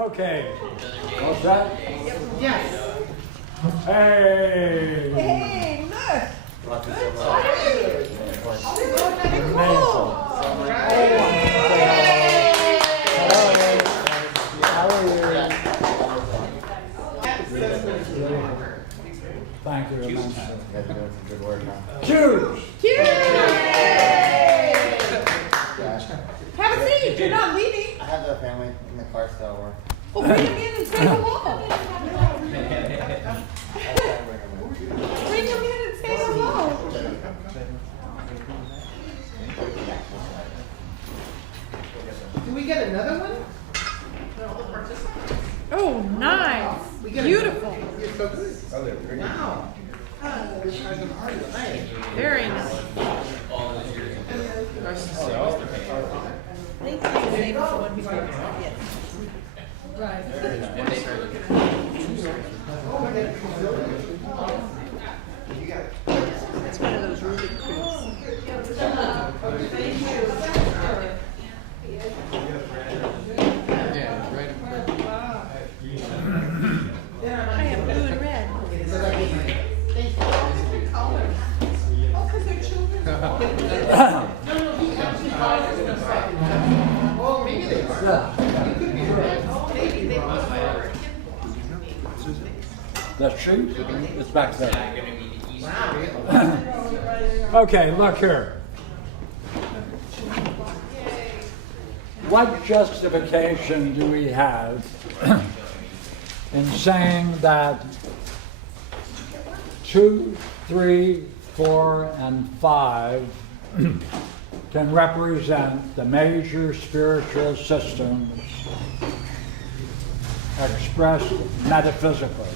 Okay. All set? Yes. Hey! Hey, look! Good job! Thank you very much. You guys are doing some good work, huh? Cheers! Have a seat, you're not leaving. I have the family in the car still. Well, bring them in and say hello. Bring them in and say hello. Do we get another one? Oh, nice. Beautiful. Wow. Very nice. Thank you. Save us one before. Yes. It's one of those Rubik cubes. I have blue and red. Oh, because they're children. Oh, maybe they are. You could be right. Maybe they were. The sheet? It's back there. Wow. Okay, look here. What justification do we have in saying that 2, 3, 4, and 5 can represent the major spiritual systems expressed metaphysically?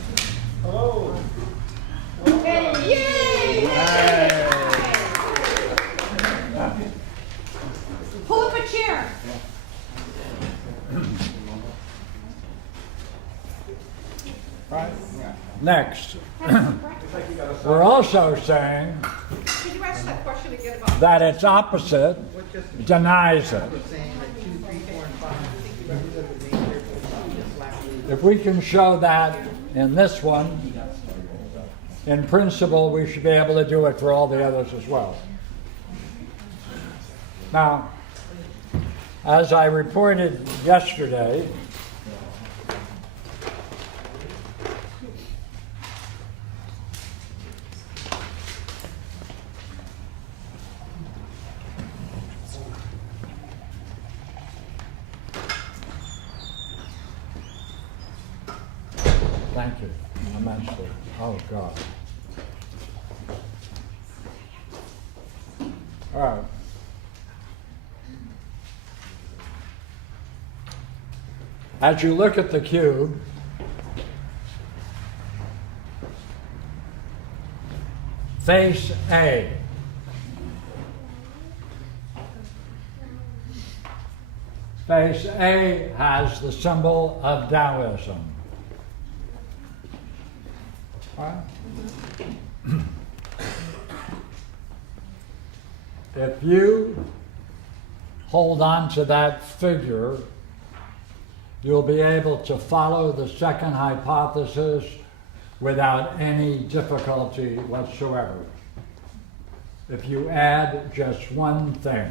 Oh. Yay! Pull up a chair. Right. Next, we're also saying Can you ask that question again about? that its opposite denies it. Saying that 2, 3, 4, and 5 represent the major systems. If we can show that in this one, in principle, we should be able to do it for all the others as well. Now, as I reported yesterday, thank you immensely. Oh, God. All right. As you look at the cube, face A. Face A has the symbol of Taoism. Right? If you hold on to that figure, you'll be able to follow the second hypothesis without any difficulty whatsoever. If you add just one thing.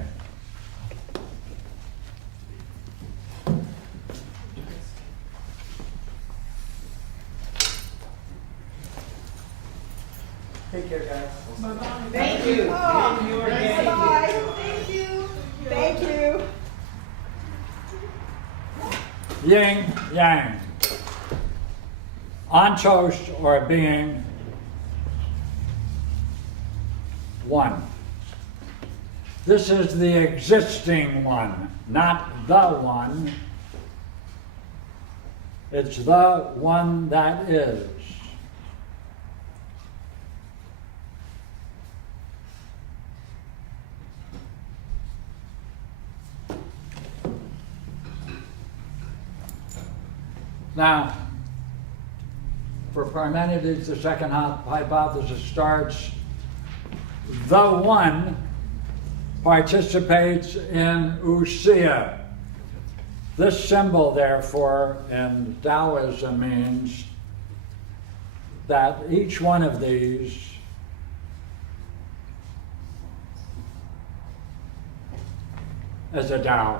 Take care, guys. Thank you. Thank you again. Bye. Thank you. Thank you. Yin, yang. Ontos or being one. This is the existing one, not the one. It's the one that is. Now, for Parmenides, the second hypothesis starts, the one participates in ousia. This symbol, therefore, in Taoism means that each one of these is a Tao.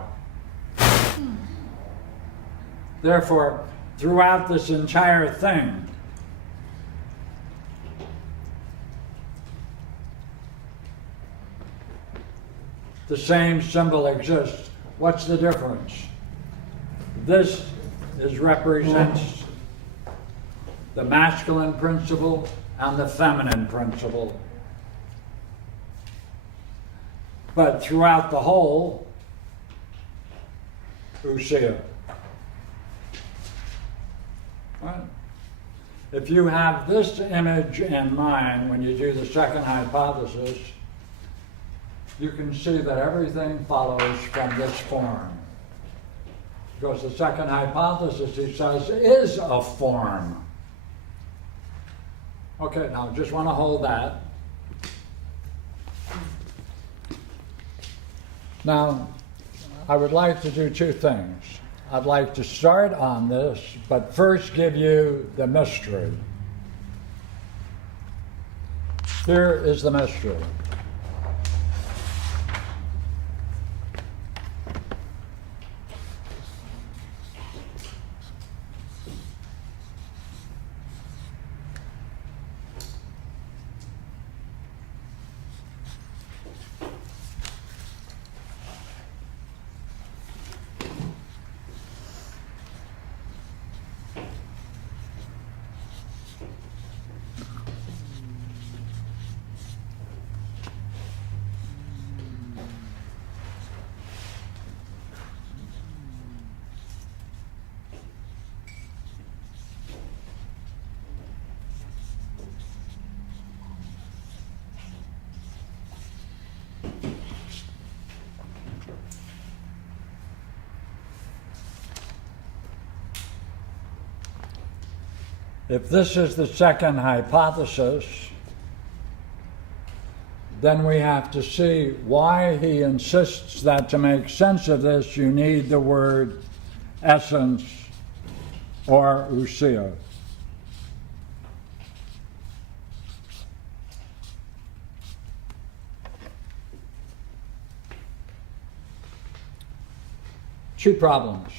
Therefore, throughout this entire thing, the same symbol exists. What's the difference? This represents the masculine principle and the feminine principle. But throughout the whole, Usia. Right? If you have this image in mind when you do the second hypothesis, you can see that everything follows from this form. Because the second hypothesis, he says, is a form. Okay, now just want to hold that. Now, I would like to do two things. I'd like to start on this, but first give you the mystery. Here is the mystery. If this is the second hypothesis, then we have to see why he insists that to make sense of this, you need the word essence or ousia. Two problems.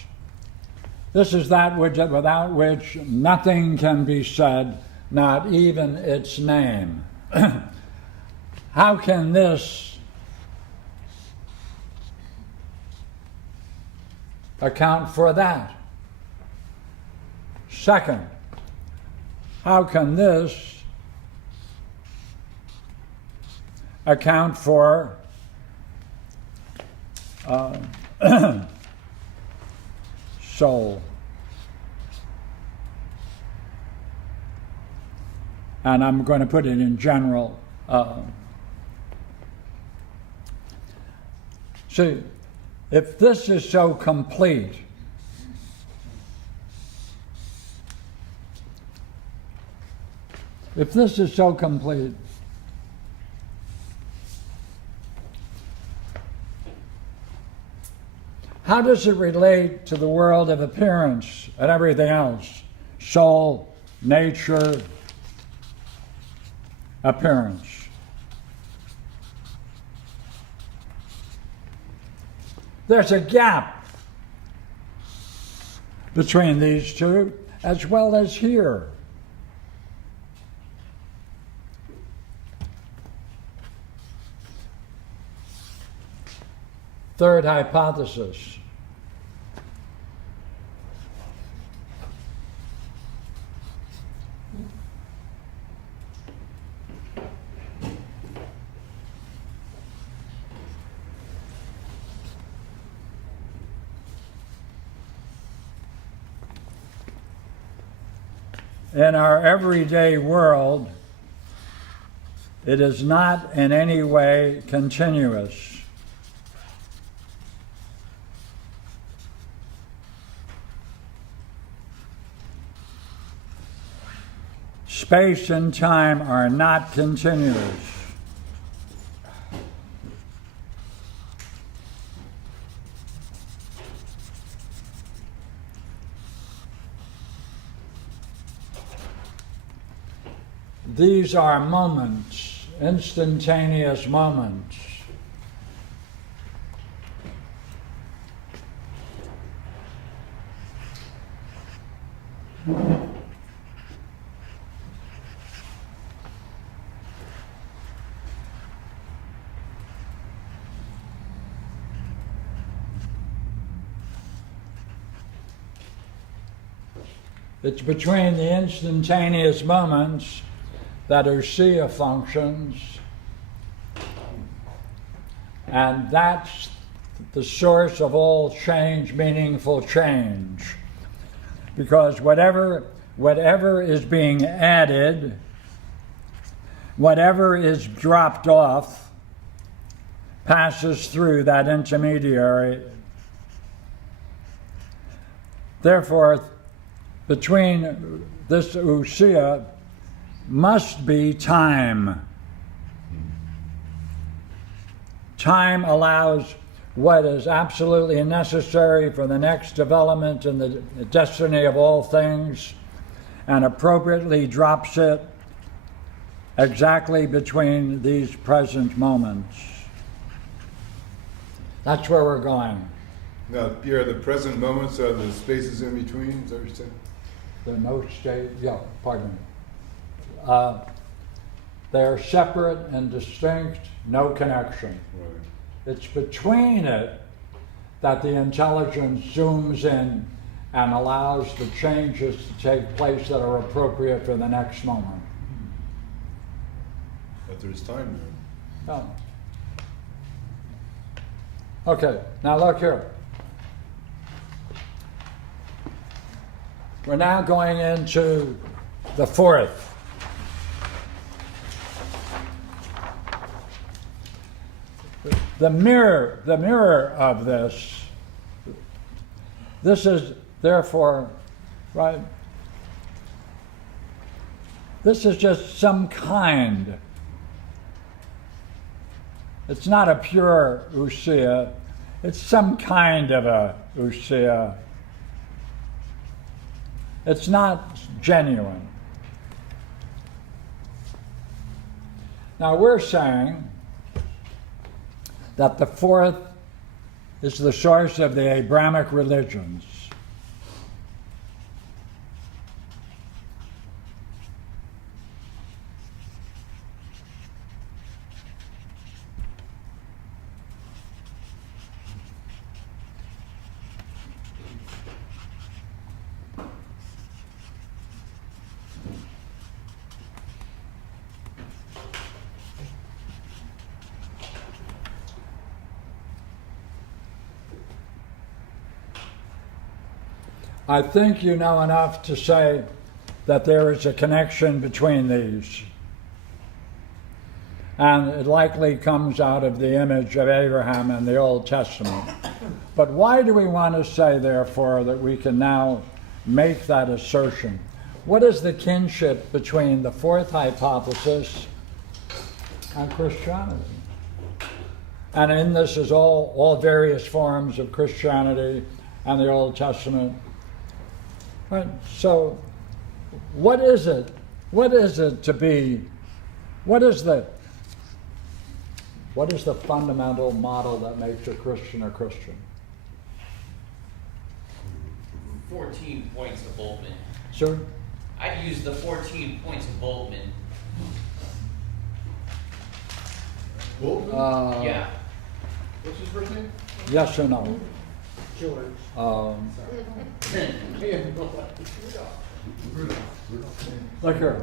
This is that which, without which nothing can be said, not even its name. How can this account for that? Second, how can this account for soul? And I'm going to put it in general. See, if this is so complete, how does it relate to the world of appearance and everything else? Soul, nature, appearance. There's a gap between these two, as well as here. Third hypothesis. In our everyday world, it is not in any way continuous. Space and time are not continuous. these are moments, instantaneous moments. It's between the instantaneous moments that ousia functions, and that's the source of all change, meaningful change. Because whatever is being added, whatever is dropped off, passes through that intermediary. Therefore, between this ousia must be time. Time allows what is absolutely necessary for the next development in the destiny of all things, and appropriately drops it exactly between these present moments. That's where we're going. Now, Pierre, the present moments are the spaces in between, is that what you're saying? The no state, yeah, pardon me. They're separate and distinct, no connection. Right. It's between it that the intelligence zooms in and allows the changes to take place that are appropriate for the next moment. But there's time there. Oh. Okay, now look here. We're now going into the fourth. The mirror of this is therefore, right? This is just some kind. It's not a pure ousia, it's some kind of a ousia. It's not genuine. Now we're saying that the fourth is the source of the Abrahamic religions. I think you know enough to say that there is a connection between these. And it likely comes out of the image of Abraham in the Old Testament. But why do we want to say, therefore, that we can now make that assertion? What is the kinship between the fourth hypothesis and Christianity? And in this is all various forms of Christianity and the Old Testament. Right. So, what is it? What is it to be? What is the fundamental model that makes a Christian a Christian? 14 points of Boltman. Sir? I'd use the 14 points of Boltman. Yeah. What's his first name? Yes or no? George. Look here.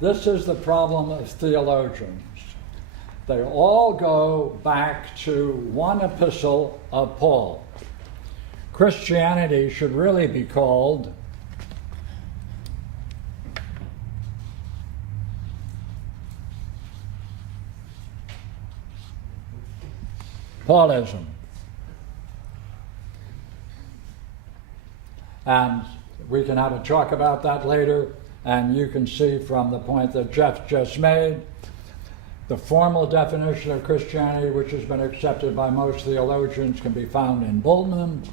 This is the problem of theologians. They all go back to one epistle of Paul. Christianity should really be called Paulism. And we can have a talk about that later, and you can see from the point that Jeff just made, the formal definition of Christianity, which has been accepted by most theologians, can be found in Boltman.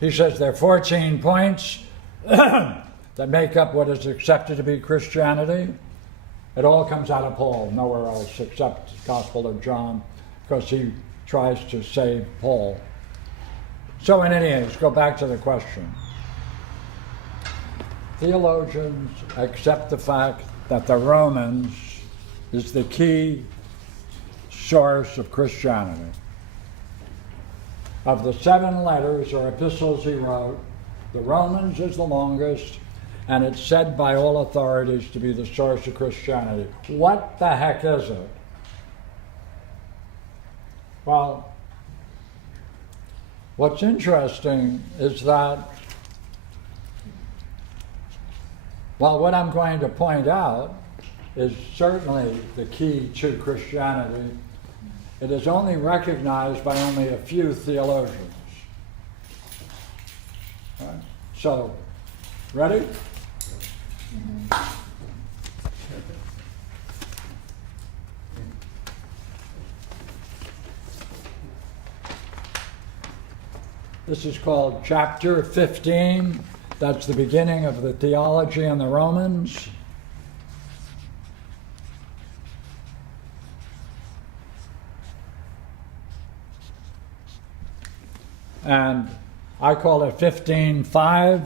He says there are 14 points that make up what is accepted to be Christianity. It all comes out of Paul, nowhere else except the Gospel of John, because he tries to save Paul. So in any case, go back to the question. Theologians accept the fact that the Romans is the key source of Christianity. Of the 7 letters or epistles he wrote, the Romans is the longest, and it's said by all authorities to be the source of Christianity. What the heck is it? Well, what's interesting is that, well, what I'm going to point out is certainly the key to Christianity. It is only recognized by only a few theologians. Right? So, ready? This is called chapter 15. That's the beginning of the theology in the Romans. And I call it 15:5.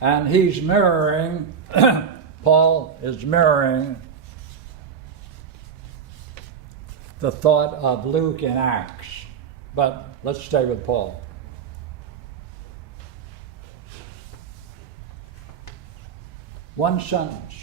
And he's mirroring, Paul is mirroring the thought of Luke in Acts. But let's stay with Paul. One sentence.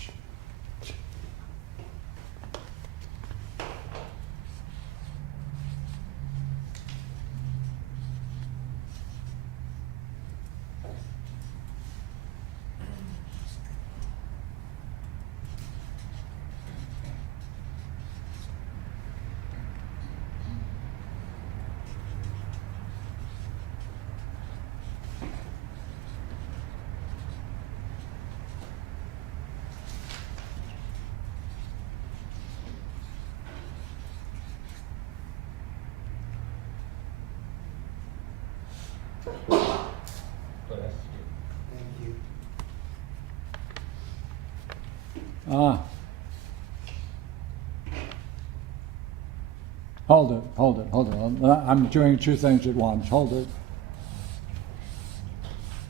Hold it. I'm doing 2 things at once. Hold it.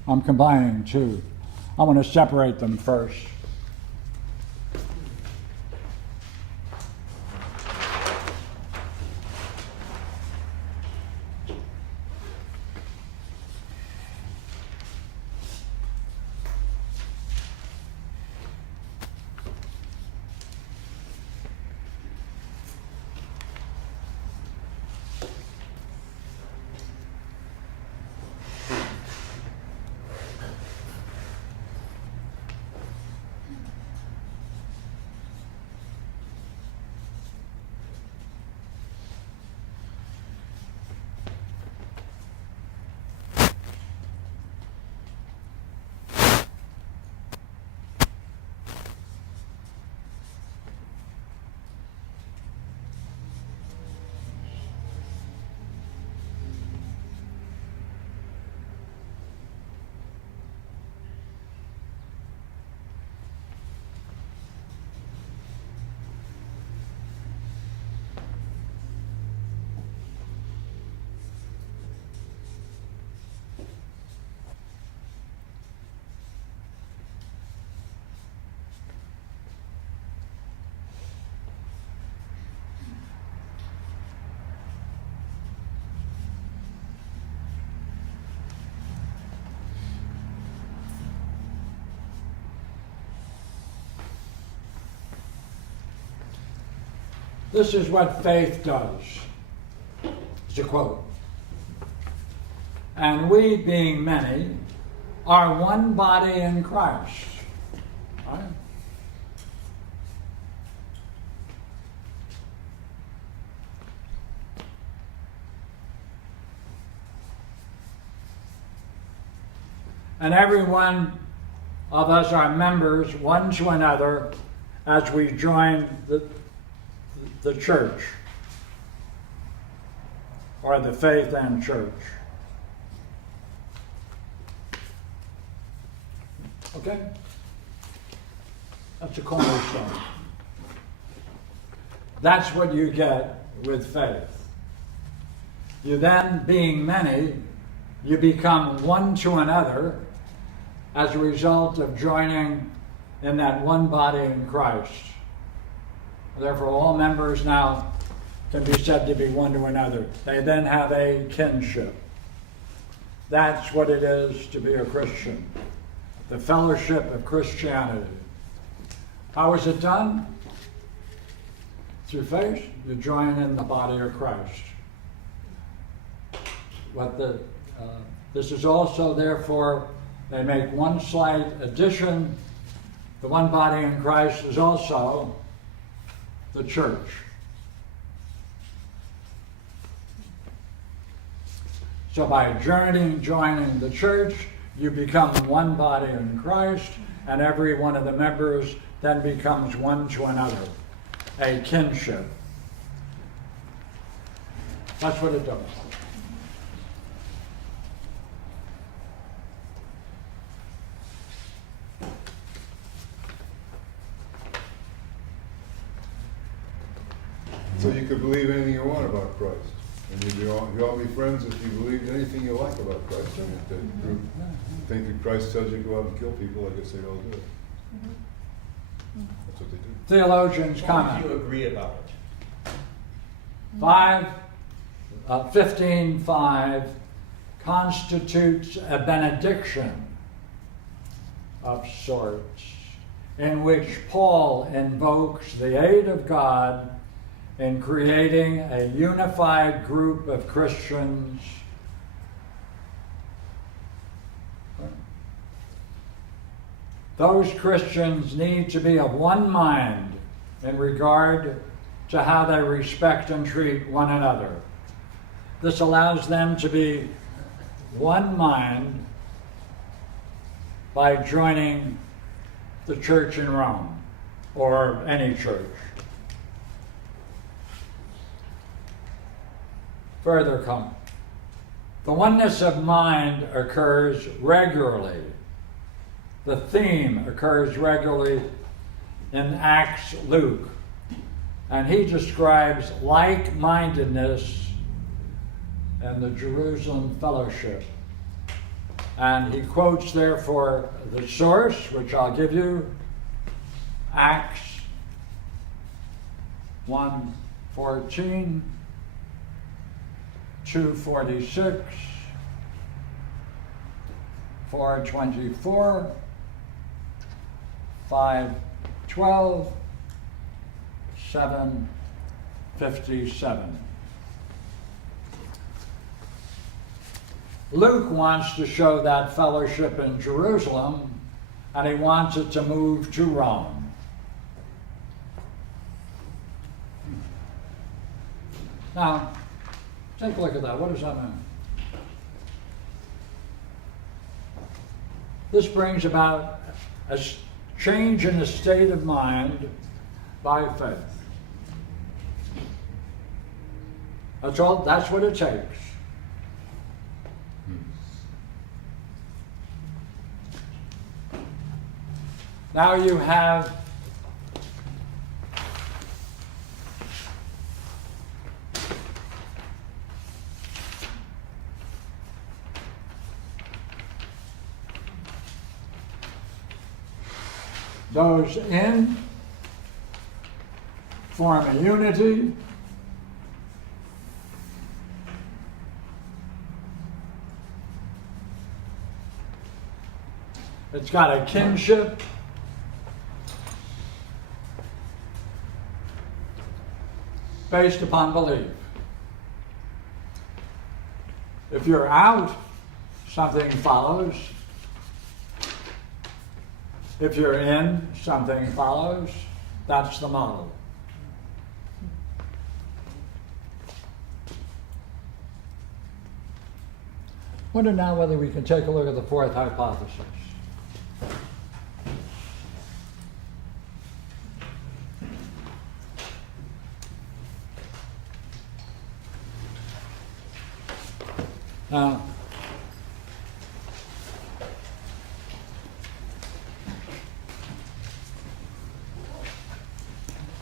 I'm combining 2. I want to separate them first. This is what faith does. It's a quote. And we, being many, are one body in Christ. Right? And every one of us are members one to another as we join the church, or the faith and church. Okay? That's a cornerstone. That's what you get with faith. You then, being many, you become one to another as a result of joining in that one body in Christ. Therefore, all members now can be said to be one to another. They then have a kinship. That's what it is to be a Christian. The fellowship of Christianity. How is it done? Through faith. You join in the body of Christ. This is also, therefore, they make one slight addition. The one body in Christ is also the church. So by joining the church, you become one body in Christ, and every one of the members then becomes one to another, a kinship. That's what it does. So you could believe anything you want about Christ. And you'd all be friends if you believed anything you like about Christ. I mean, if that group think that Christ tells you to go out and kill people, I guess they'd all do it. That's what they do. Theologians As long as comment. you agree about it. 15:5 constitutes a benediction of sorts, in which Paul invokes the aid of God in creating a unified group of Christians. Those Christians need to be of one mind in regard to how they respect and treat one another. This allows them to be one mind by joining the church in Rome, or any church. Further comment. The oneness of mind occurs regularly. The theme occurs regularly in Acts Luke. And he describes like-mindedness in the Jerusalem fellowship. And he quotes, therefore, the source, which I'll give you, Acts 1:14, 2:46, 4:24, 5:12, 7:57. Luke wants to show that fellowship in Jerusalem, and he wants it to move to Rome. Now, take a look at that. What does that mean? This brings about a change in the state of mind by faith. That's what it takes. Now you have those in form a unity. It's got a kinship. Based upon belief. If you're out, something follows. If you're in, something follows. That's the model. Wonder now whether we can take a look at the fourth hypothesis. Now,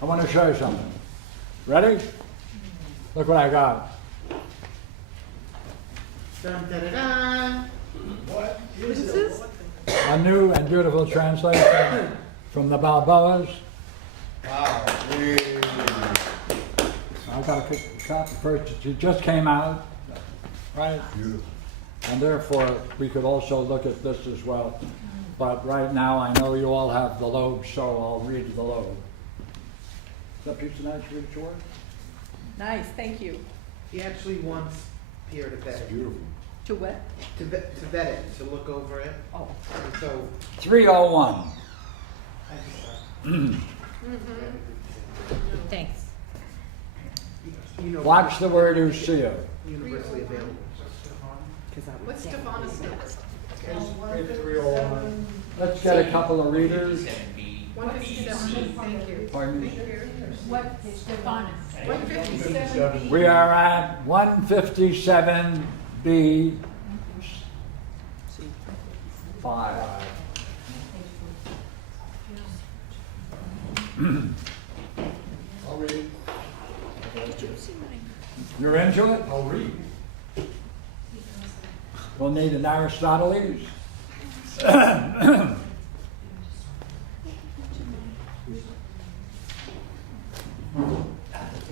I want to show you something. Ready? Look what I got. Dun, da, da, da. What is this? A new and beautiful translation from the Balboas. Wow. I got a copy first. It just came out, right? Beautiful. And therefore, we could also look at this as well. But right now, I know you all have the lobe, so I'll read the lobe. Is that piece of nice read it yours? Nice, thank you. He actually wants Pierre to vet It's it. beautiful. To what? To vet it, to look over it. Oh. And so, 301. Thanks. you know. Watch the word Usia. Universally available. What's Stephanus next? Let's get a couple of readers. 57B. 157, thank you. Pardon me? What, Stephanus? 157. We are at 157B. 5. I'll read it. You're into it? I'll read. We'll need an Aristoteles.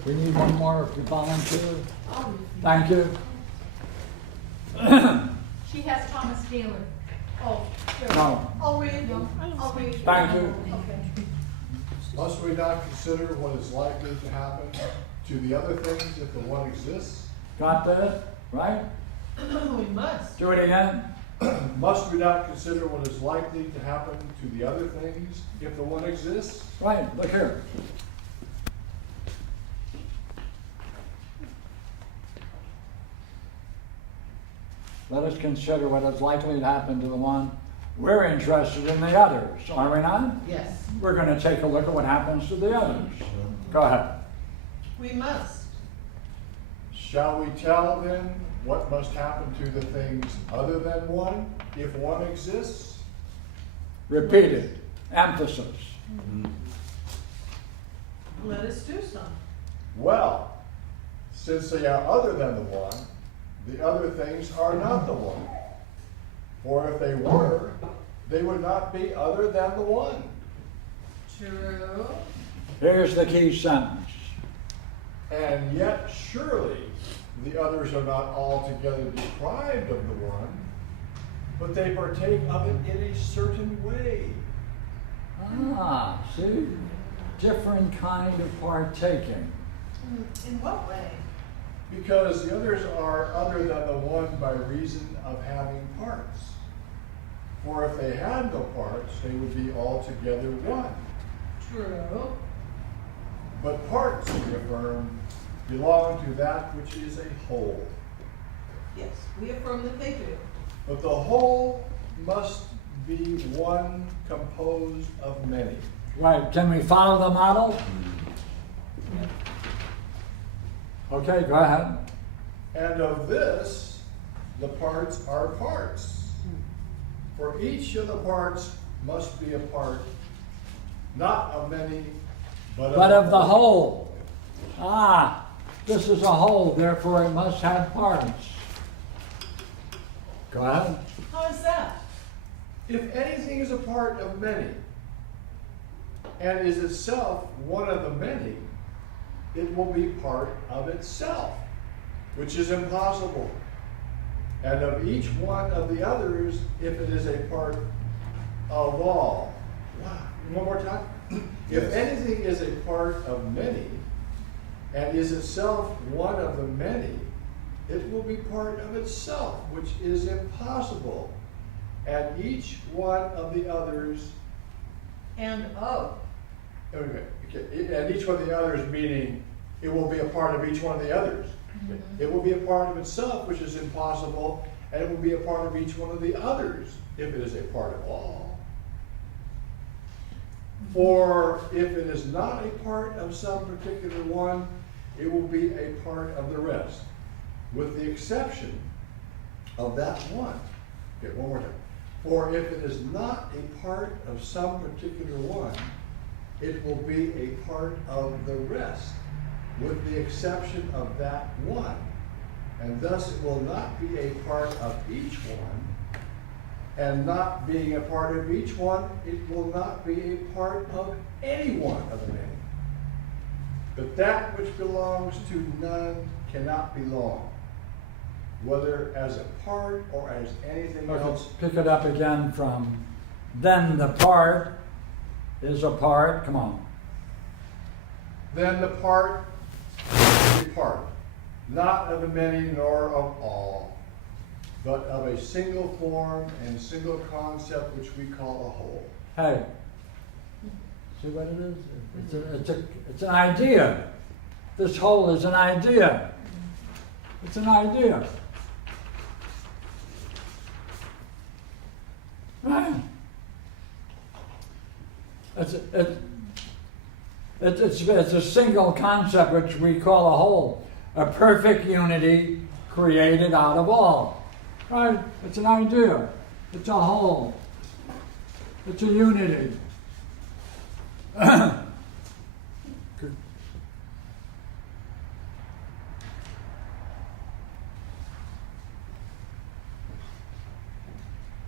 We need one more if you volunteer. Thank you. She has Thomas Taylor. Oh, sure. No, I'll read. I'll read. thank you. Okay. Must we not consider what is likely to happen to the other things if the one exists? Got that, right? We must. Do it again. Must we not consider what is likely to happen to the other things if the one exists? Right, look here. Let us consider what is likely to happen to the one. We're interested in the others, are we not? Yes. We're going to take a look at what happens to the others. Go ahead. We must. Shall we tell then what must happen to the things other than one if one exists? Repeat it. Emphasis. Let us do some. Well, since they are other than the one, the other things are not the one. For if they were, they would not be other than the one. True. Here's the key sentence. And yet surely the others are not altogether deprived of the one, but they partake of it in a certain way. Ah, see? Different kind of partaking. In what way? Because the others are other than the one by reason of having parts. For if they had no parts, they would be altogether one. True. But parts, we affirm, belong to that which is a whole. Yes, we affirm that they do. But the whole must be one composed of many. Right, can we follow the model? Okay, go ahead. And of this, the parts are parts. For each of the parts must be a part, not of many, but Of the whole. Ah, this is a whole, therefore it must have parts. Go ahead. How is that? If anything is a part of many, and is itself one of the many, it will be part of itself, which is impossible. And of each one of the others, if it is a part of all. Wow. One more time. If anything is a part of many, and is itself one of the many, it will be part of itself, which is impossible. And each one of the others, And of. okay, and each one of the others meaning it will be a part of each one of the others. It will be a part of itself, which is impossible, and it will be a part of each one of the others, if it is a part of all. For if it is not a part of some particular one, it will be a part of the rest, with the exception of that one. Okay, one more time. For if it is not a part of some particular one, it will be a part of the rest, with the exception of that one. And thus it will not be a part of each one. And not being a part of each one, it will not be a part of any one of the many. But that which belongs to none cannot belong, whether as a part or as anything else. Pick it up again from, then the part is a part, come on. Then the part is a part, not of the many nor of all, but of a single form and single concept which we call a whole. Hey, see what it is? It's an idea. This whole is an idea. It's an idea. Right. It's a single concept which we call a whole. A perfect unity created out of all. Right? It's an idea. It's a whole. It's a unity.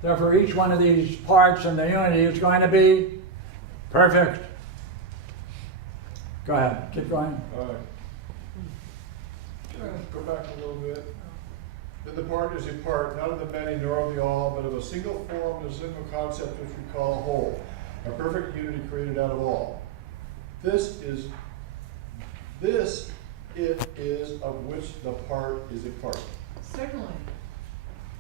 Therefore, each one of these parts in the unity is going to be perfect. Go ahead, keep going. All right. Go back a little bit. Then the part is a part, not of the many nor of the all, but of a single form and a single concept which we call a whole. A perfect unity created out of all. This it is of which the part is a part. Certainly.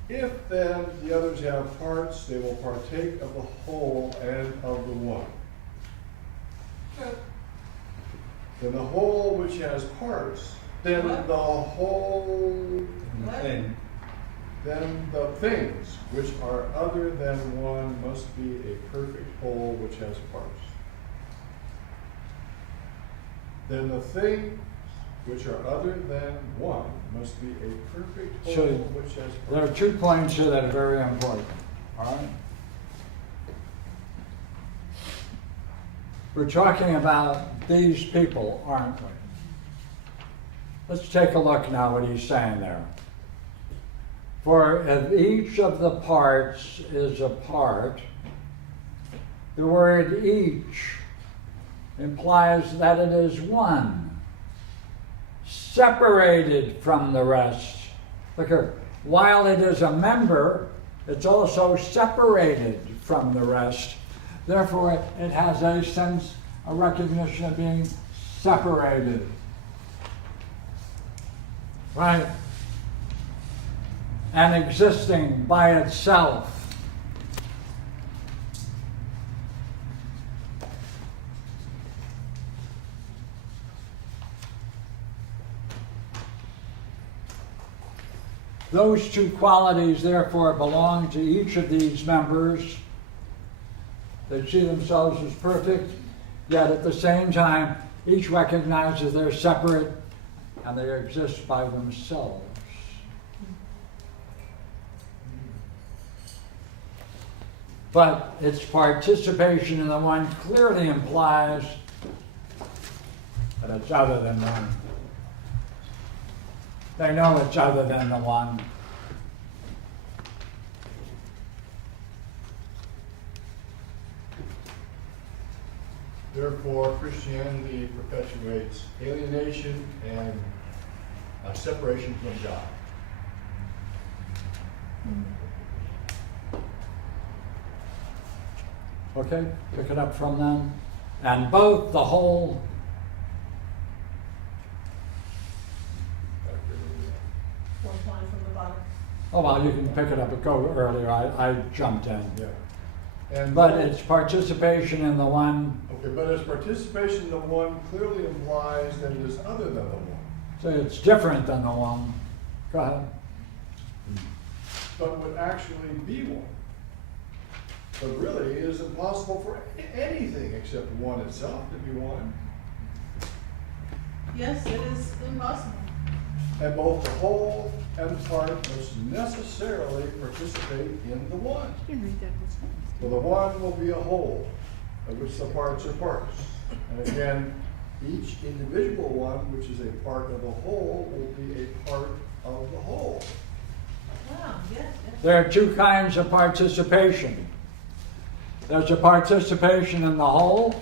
If then the others have parts, they will partake of the whole and of the one. Then the whole which has parts, then What? the whole, What? then the things which are other than one must be a perfect whole which has parts. Then the things which are other than one must be a perfect whole So, which has There are parts. 2 points here that are very important. All right? We're talking about these people, aren't we? Let's take a look now what he's saying there. For if each of the parts is a part, the word each implies that it is one, separated from the rest. Look here, while it is a member, it's also separated from the rest. Therefore, it has a sense, a recognition of being separated. Right? And existing by itself. Those 2 qualities, therefore, belong to each of these members. They see themselves as perfect, yet at the same time, each recognizes they're separate and they exist by themselves. But its participation in the one clearly implies that it's other than one. They know it's other than the one. Therefore, Christianity perpetuates alienation and separation from God. Okay, pick it up from them. And both the whole. One line from the bottom. Oh, well, you can pick it up, but go earlier. I jumped in. Yeah. And But its participation in the one, okay, but its participation in the one clearly implies that it is other than the one. so it's different than the one. Go ahead. But would actually be one. But really, it is impossible for anything except one itself to be one. Yes, it is impossible. And both the whole and part must necessarily participate in the one. You can read that whole sentence. For the one will be a whole, of which the parts are parts. And again, each individual one, which is a part of the whole, will be a part of the whole. Wow, yes, yes. There are two kinds of participation. There's a participation in the whole,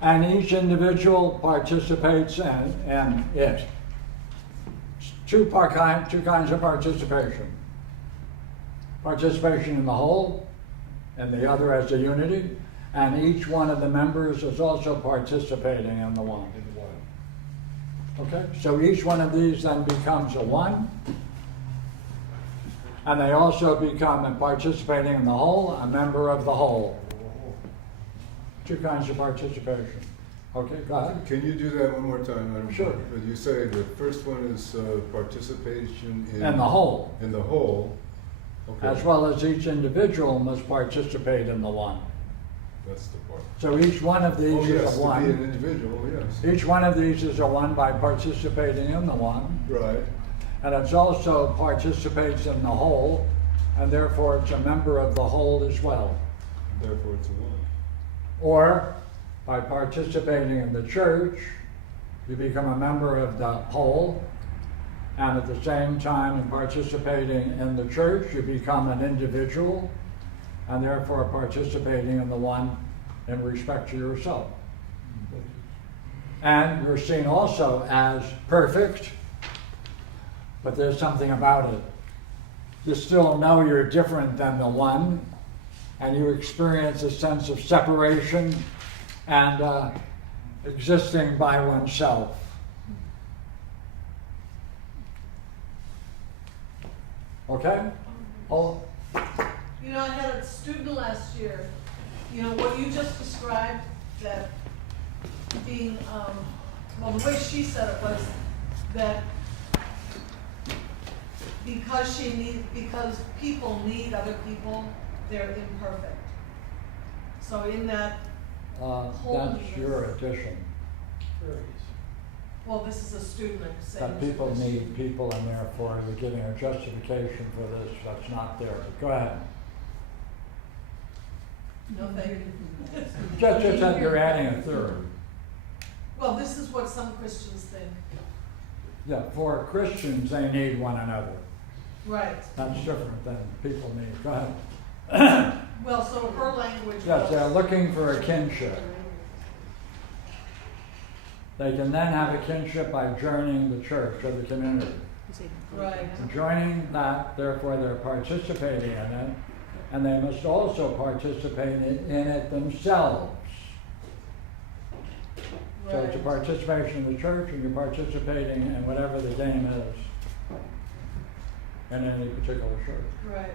and each individual participates in it. Two kinds of participation. Participation in the whole, and the other as a unity, and each one of the members is also participating in the one. Okay, so each one of these then becomes a one, and they also become, and participating in the whole, a member of the whole. Two kinds of participation. Okay, go ahead. Can you do that one more time? Sure. You say the first one is participation in. In the whole, In the whole. Okay. as well as each individual must participate in the one. That's the part. So each one of these Oh, is yes, a to be an one. individual, yes. Each one of these is a one by participating in the one. Right. And it's also participates in the whole, and therefore it's a member of the whole as well. Therefore, it's a one. Or by participating in the church, you become a member of the whole, and at the same time in participating in the church, you become an individual, and therefore participating in the one in respect to yourself. And you're seen also as perfect, but there's something about it. You still know you're different than the one, and you experience a sense of separation and existing by oneself. Okay? Oh, You know, I had a student last year, you know, what you just described, that being, well, the way she said it was that because people need other people, they're imperfect. So in that, that's your addition. well, this is a student I'm saying. That people need people, and therefore you're giving a justification for this that's not there. But go ahead. No, thank you. Just that you're adding a third. Well, this is what some Christians think. Yeah, for Christians, they need one another. Right. That's different than people need. Go ahead. Well, so her language Yes, they're was, looking for a kinship. They can then have a kinship by joining the church or the community. right. Joining that, therefore they're participating in it, and they must also participate in it themselves. So it's a Right. participation in the church, and you're participating in whatever the game is in any particular church. Right, right,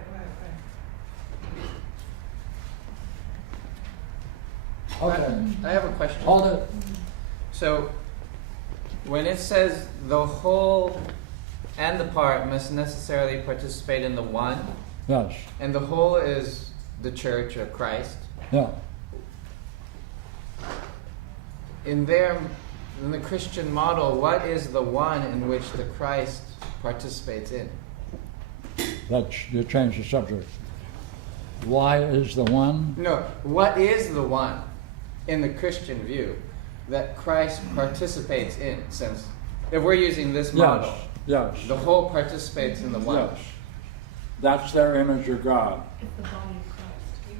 Okay, I have a question. hold it. So, when it says the whole and the part must necessarily participate in the one, Yes, and the whole is the church or Christ, yeah. in the Christian model, what is the one in which the Christ participates in? You change the subject. Why is the one? No, what is the one in the Christian view that Christ participates in? Since if we're using this model, Yes, the whole participates in the one. yes. That's their image of God. It's the body of Christ.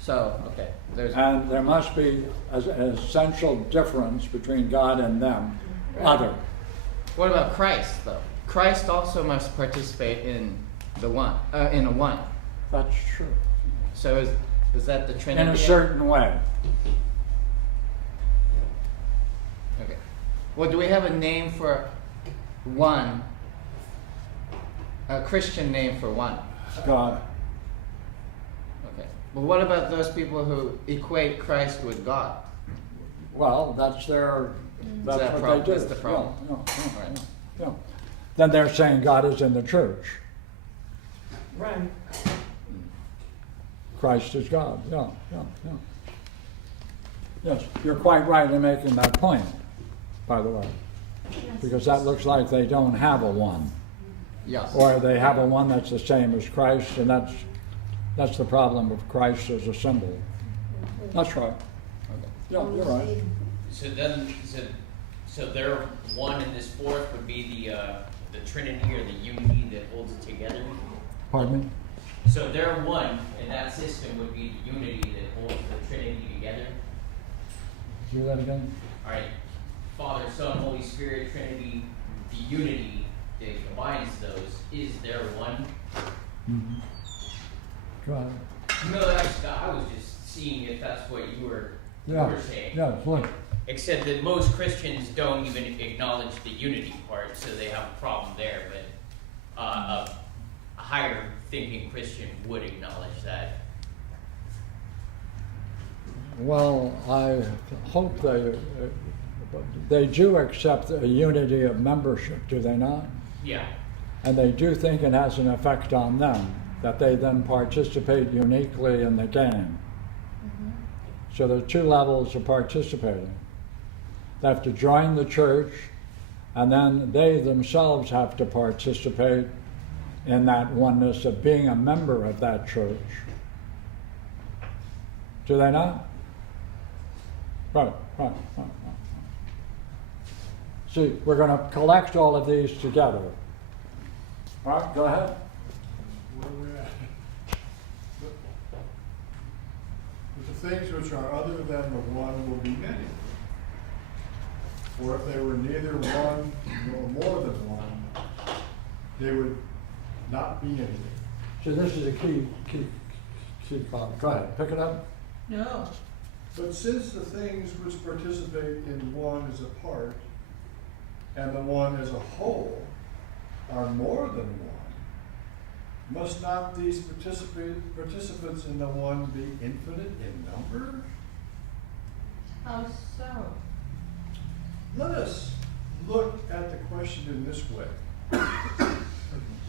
So, okay, there's And there must be an essential difference between God and them. Other. what about Christ though? Christ also must participate in the one, in a one. That's true. So is that the Trinity? In a certain way. Okay. Well, do we have a name for one? A Christian name for one? God. Okay. But what about those people who equate Christ with God? Well, that's their, that's that what prob- they do. that's the problem. Yeah. Yeah. Then they're saying God is in the church. Right. Christ is God. Yeah. Yes, you're quite right in making that point, by the way. Because that looks like they don't have a one. Yes. Or they have a one that's the same as Christ, and that's the problem of Christ as a symbol. That's right. Yeah, you're right. So then, so their one and this fourth would be the Trinity or the unity that holds it together. Pardon me? So their one in that system would be the unity that holds the Trinity together. Do that again? All right, Father, Son, Holy Spirit, Trinity, the unity that combines those is their one. Mm-hmm. Try it. No, I was just seeing if that's what you were saying. Yeah, look. Except that most Christians don't even acknowledge the unity part, so they have a problem there. But a higher thinking Christian would acknowledge that. Well, I hope they do accept a unity of membership, do they not? Yeah. And they do think it has an effect on them, that they then participate uniquely in the game. So there are two levels of participating. They have to join the church, and then they themselves have to participate in that oneness of being a member of that church. Do they not? Right. See, we're going to collect all of these together. All right, go ahead. Where are we at? But the things which are other than the one will be many. For if they were neither one nor more than one, they would not be anything. So this is a key problem. Go ahead, pick it up. No. But since the things which participate in one as a part, and the one as a whole, are more than one, must not these participants in the one be infinite in number? How so? Let us look at the question in this way.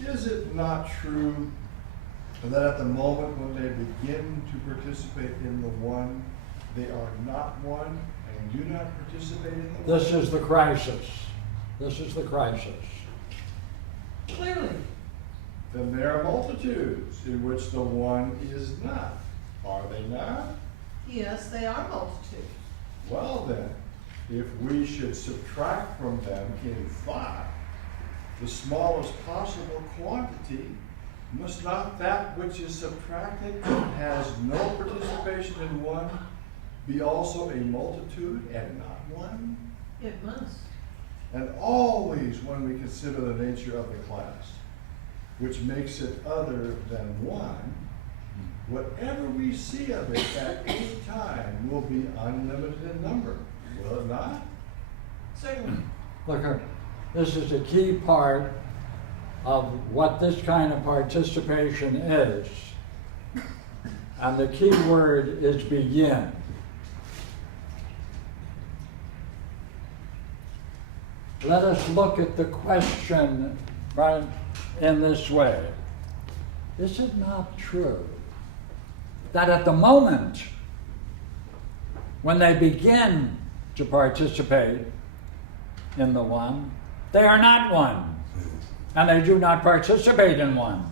Is it not true that at the moment when they begin to participate in the one, they are not one and do not participate in the one? This is the crisis. This is the crisis. Clearly. Then there are multitudes in which the one is not. Are they not? Yes, they are multitude. Well then, if we should subtract from them in thought the smallest possible quantity, must not that which is subtracted and has no participation in one be also a multitude and not one? It must. And always when we consider the nature of the class, which makes it other than one, whatever we see of it at any time will be unlimited in number, will it not? Certainly. Look, this is a key part of what this kind of participation is. And the key word is begin. Let us look at the question, right, in this way. Is it not true that at the moment when they begin to participate in the one, they are not one, and they do not participate in one?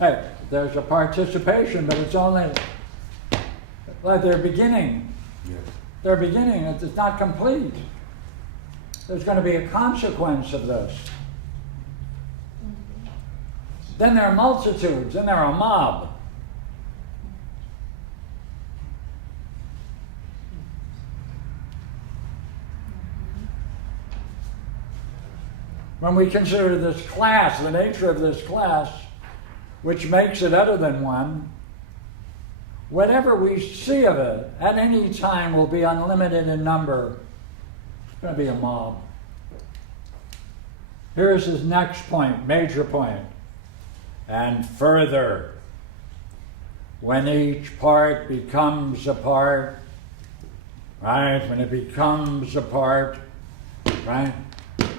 Hey, there's a participation, but it's only like they're beginning. Yes. They're beginning, it's not complete. There's going to be a consequence of this. Then there are multitudes, then there are a mob. When we consider this class, the nature of this class, which makes it other than one, whatever we see of it at any time will be unlimited in number. It's going to be a mob. Here's his next point, major point. And further, when each part becomes a part, right? When it becomes a part, right?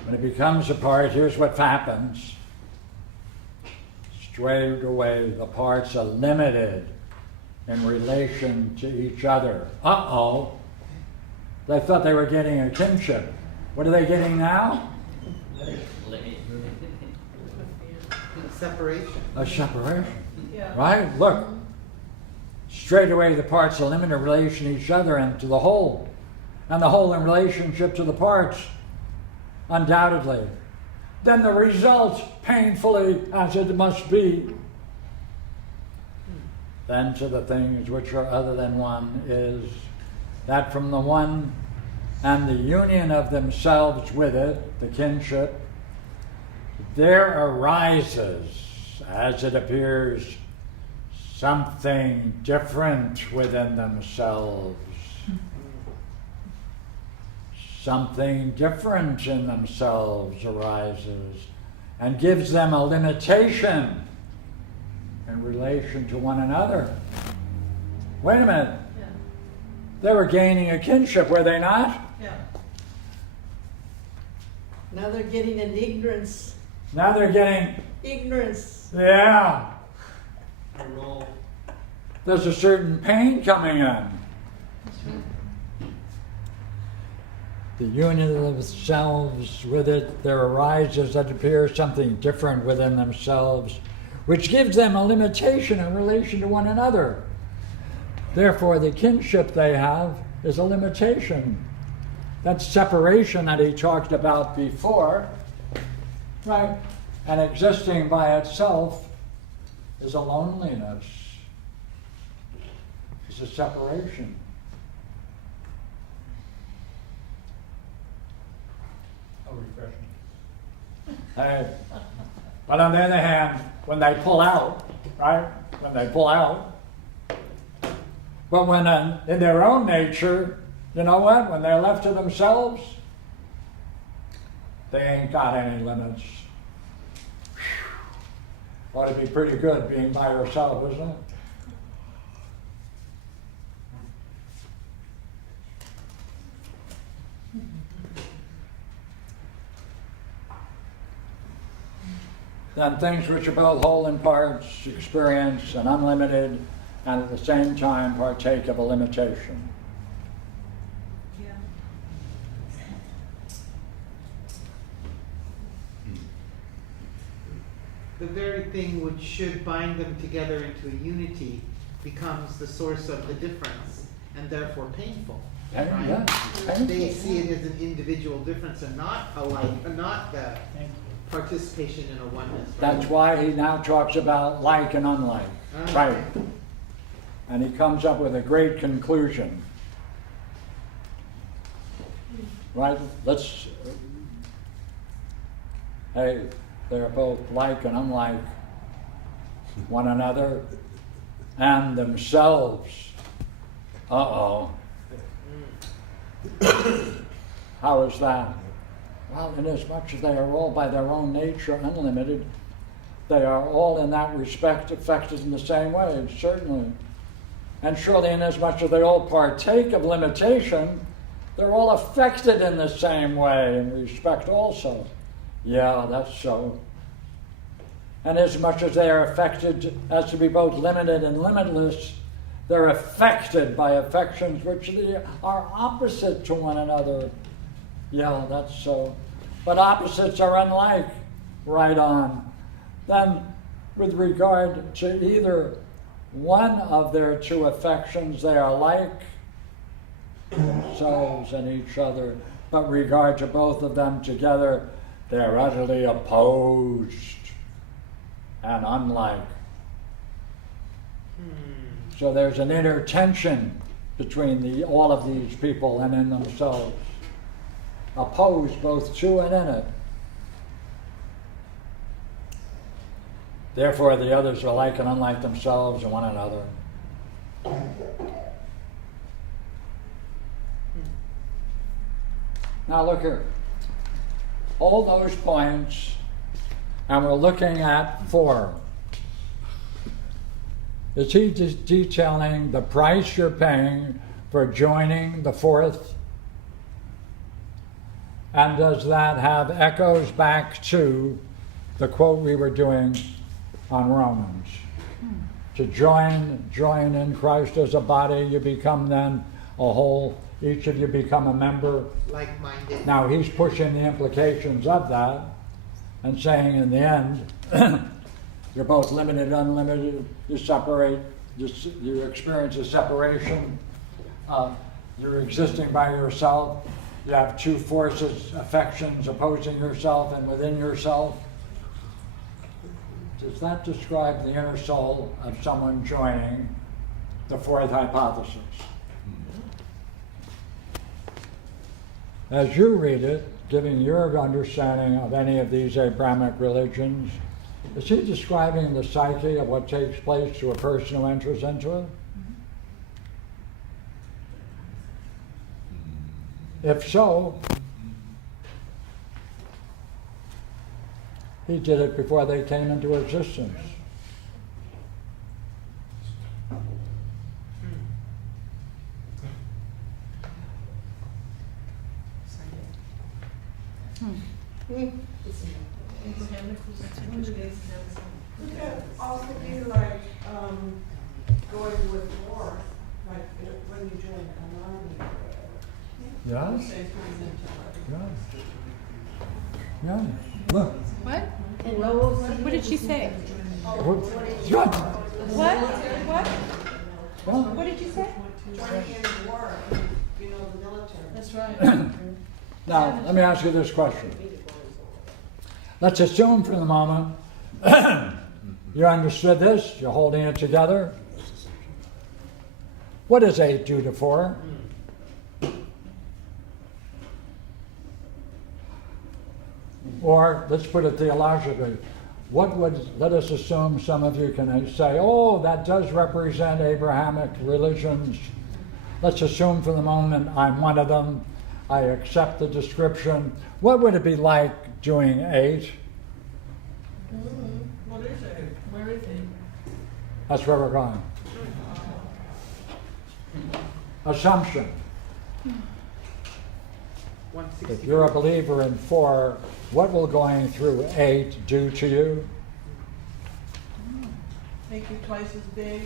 When it becomes a part, here's what happens. Straight away, the parts are limited in relation to each other. Uh-oh. They thought they were getting a kinship. What are they getting now? Limit. Separation. A separation. Yeah. Yeah. Right? Look. Straight away the parts eliminate relation to each other and to the whole. And the whole in relationship to the parts, undoubtedly. Then the result, painfully as it must be, then to the things which are other than one, is that from the one and the union of themselves with it, the kinship, there arises, as it appears, something different within themselves. Something different in themselves arises and gives them a limitation in relation to one another. Wait a minute. Yeah. They were gaining a kinship, were they not? Yeah. Now they're getting an ignorance. Now they're getting, Ignorance. yeah. There's a certain pain coming in. The union of themselves with it, there arises, that appears, something different within themselves, which gives them a limitation in relation to one another. Therefore, the kinship they have is a limitation. That separation that he talked about before, right, and existing by itself is a loneliness. It's a separation. Oh, refreshing. Hey. But on the other hand, when they pull out, right? When they pull out, but when in their own nature, you know what? When they're left to themselves, they ain't got any limits. Whew. Ought to be pretty good being by yourself, isn't it? Then things which are both whole in parts, experience, and unlimited, and at the same time partake of a limitation. Yeah. The very thing which should bind them together into a unity becomes the source of the difference and therefore painful. Pain- Right? yeah, They painful. see it as an individual difference and not not the participation in a oneness. Right? That's why he now talks about like and unlike. Ah. Right. And he comes up with a great conclusion. Right? Let's. Hey, they're both like and unlike one another and themselves. Uh-oh. How is that? Well, inasmuch as they are all by their own nature unlimited, they are all in that respect affected in the same way, certainly. And surely inasmuch as they all partake of limitation, they're all affected in the same way in respect also. Yeah, that's so. And as much as they are affected as to be both limited and limitless, they're affected by affections which are opposite to one another. Yeah, that's so. But opposites are unlike. Right on. Then, with regard to either one of their two affections, they are like themselves and each other. But regard to both of them together, they're utterly opposed and unlike. So there's an inner tension between all of these people and in themselves. Opposed both to and in it. Therefore, the others are like and unlike themselves and one another. Now look here. All those points, and we're looking at 4. Is he just detailing the price you're paying for joining the 4th? And does that have echoes back to the quote we were doing on Romans? To join in Christ as a body, you become then a whole, each of you become a member. Like-minded. Now he's pushing the implications of that and saying in the end, You're both limited, unlimited. You separate. You experience a separation. You're existing by yourself. You have two forces, affections opposing yourself and within yourself. Does that describe the inner soul of someone joining the fourth hypothesis? As you read it, giving your understanding of any of these Abrahamic religions, is he describing the psyche of what takes place to a person who enters into it? If so, he did it before they came into existence. Could that also be like, going with war, like when you join an army? Yes? Say, for example, Yes. Yeah. Look. What? What did she say? What? What? Well, What did you say? joining in war, you know, the military. That's right. now, let me ask you this question. Let's assume for the moment you understood this, you're holding it together. What does 8 do to 4? Or, let's put it theologically, what would, let us assume some of you can say, oh, that does represent Abrahamic religions. Let's assume for the moment I'm one of them. I accept the description. What would it be like doing 8? What is it? Where is it? That's where we're going. Assumption. If you're a believer in 4, what will going through 8 do to you? Make you twice as big.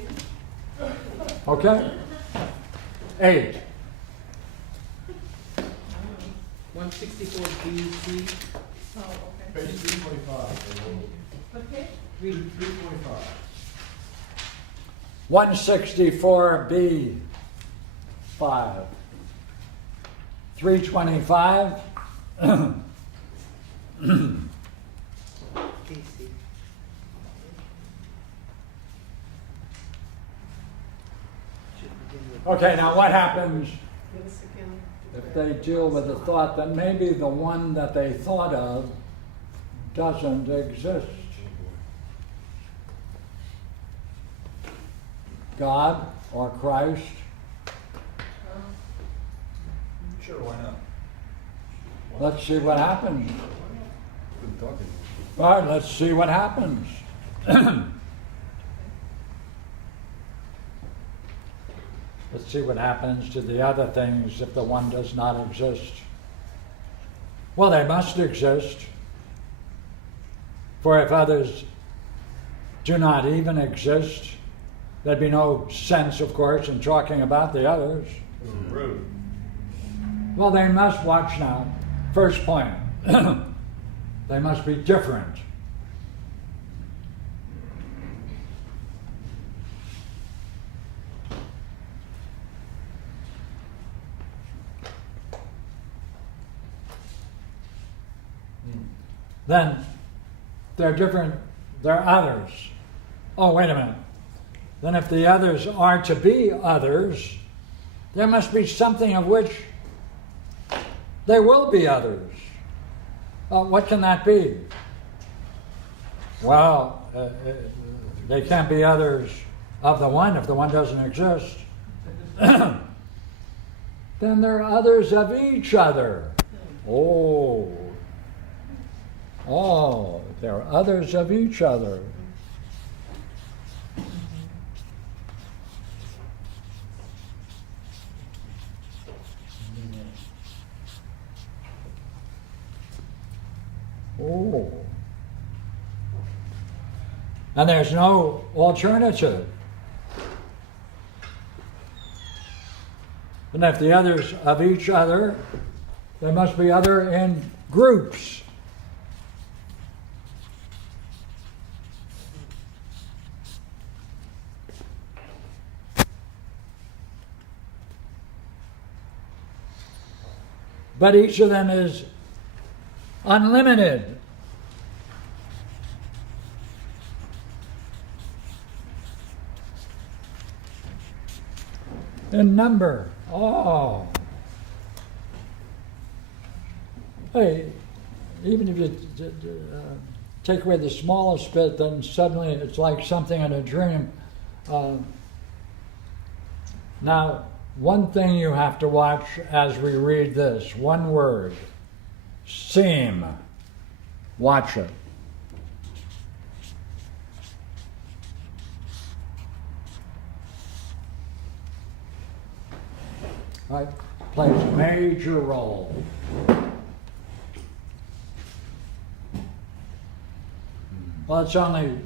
Okay? 8. 164 B.C. Oh, okay. Page 325. Okay. 325. 164B 5. 325. B.C. Should begin with Okay, now what happens Give us again. if they deal with the thought that maybe the one that they thought of doesn't exist? God or Christ? Sure, why not? Let's see what happens. Been talking. All right, let's see what happens. Let's see what happens to the other things if the one does not exist. Well, they must exist. For if others do not even exist, there'd be no sense, of course, in talking about the others. Rude. Well, they must, watch now. First point. They must be different. Then they're different, they're others. Oh, wait a minute. Then if the others are to be others, there must be something of which they will be others. What can that be? Well, they can't be others of the one if the one doesn't exist. Then they're others of each other. Oh, they're others of each other. Oh. And there's no alternative. And if the others of each other, they must be other in groups. but each of them is unlimited. In number. Oh. Hey, even if you take away the smallest bit, then suddenly it's like something in a dream. Now, one thing you have to watch as we read this, one word, seem. Watch it. Right? Plays a major role. Well, it's only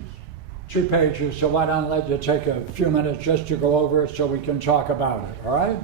2 pages, so why don't I let you take a few minutes just to go over it so we can talk about it, all right?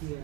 Fear.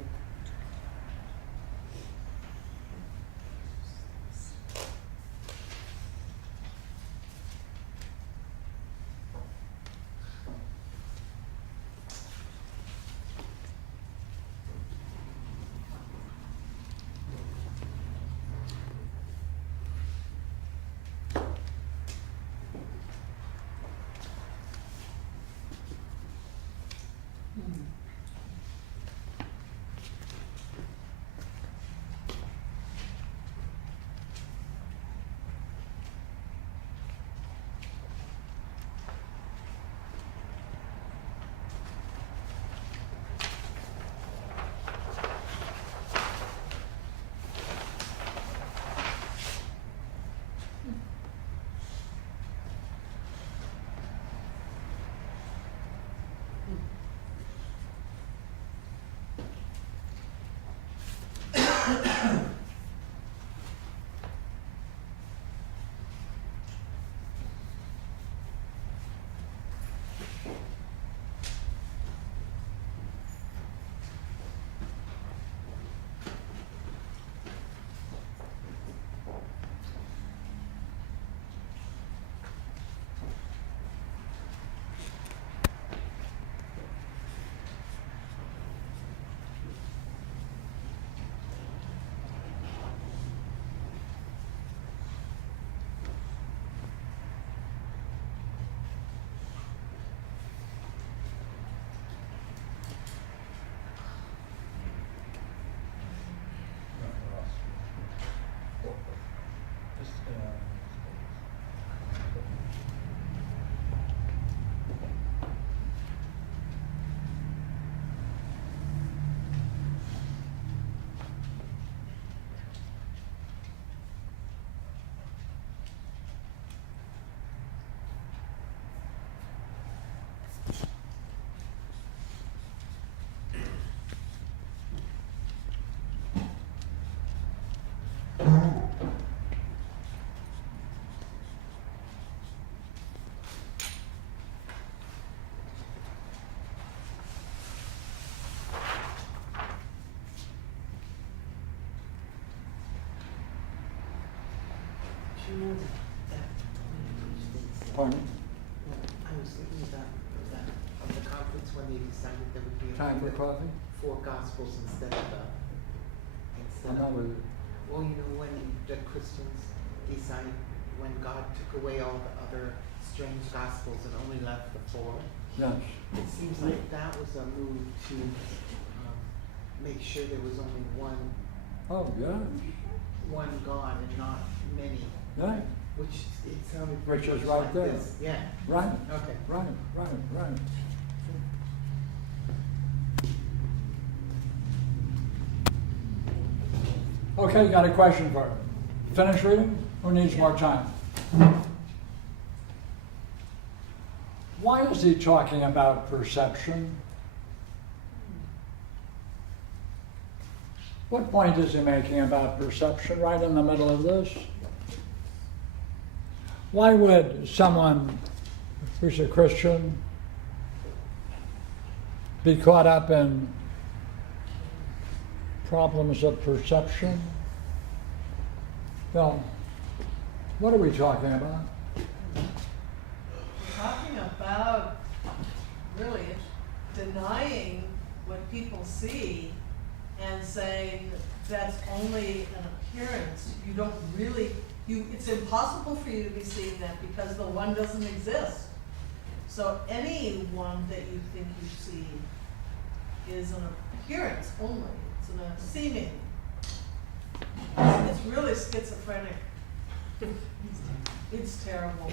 Pardon? I was looking that, of the conference when they decided there would be Time for coffee? 4 gospels instead of I'm not with you. well, you know, when the Christians decided, when God took away all the other strange gospels and only left the 4, Yes. it seems like that was a move to make sure there was only Oh, yeah. one God and not many, Right. which it sounded Which very is much right like there. this. Yeah. Right. Okay. Right. Okay, got a question for you. Finish reading? Who needs more time? Why is he talking about perception? What point is he making about perception right in the middle of this? Why would someone who's a Christian be caught up in problems of perception? Well, what are we talking about? We're talking about really denying what people see and saying that's only an appearance. You don't really, it's impossible for you to be seeing that because the one doesn't exist. So any one that you think you see is an appearance only. It's a seeming. It's really schizophrenic. It's terrible.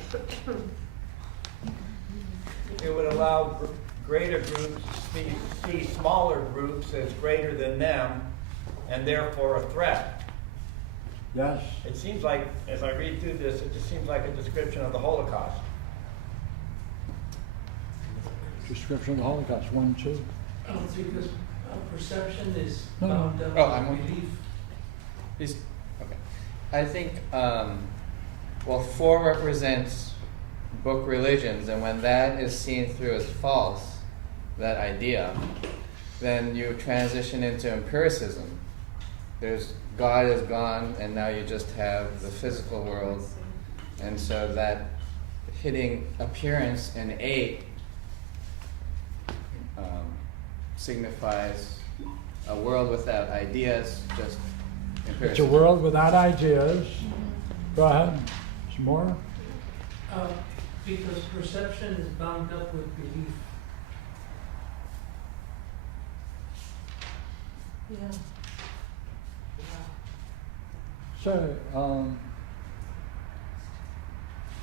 It would allow greater groups to see smaller groups as greater than them and therefore a threat. Yes? It seems like, as I read through this, it just seems like a description of the Holocaust. Description of the Holocaust, 1, 2. It's because perception is No, no. bound up Oh, I'm with with you. belief. Okay. I think, well, 4 represents book religions, and when that is seen through as false, that idea, then you transition into empiricism. There's God is gone, and now you just have the physical world, and so that hitting appearance in 8 signifies a world without ideas, just It's a empiricism. world without ideas. Go ahead. Some more? Because perception is bound up with belief. Yeah. So,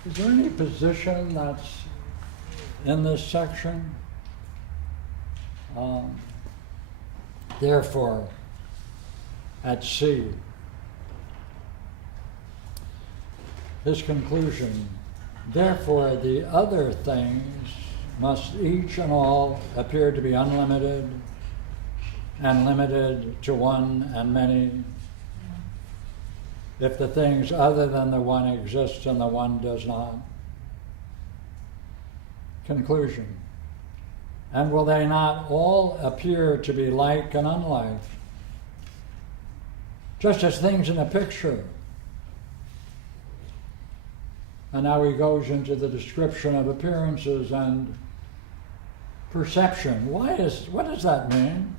is there any position that's in this section? Therefore, at C, his conclusion, therefore the other things must each and all appear to be unlimited and limited to one and many, if the things other than the one exist and the one does not. Conclusion. And will they not all appear to be like and unlike? Just as things in a picture. And now he goes into the description of appearances and perception. What does that mean?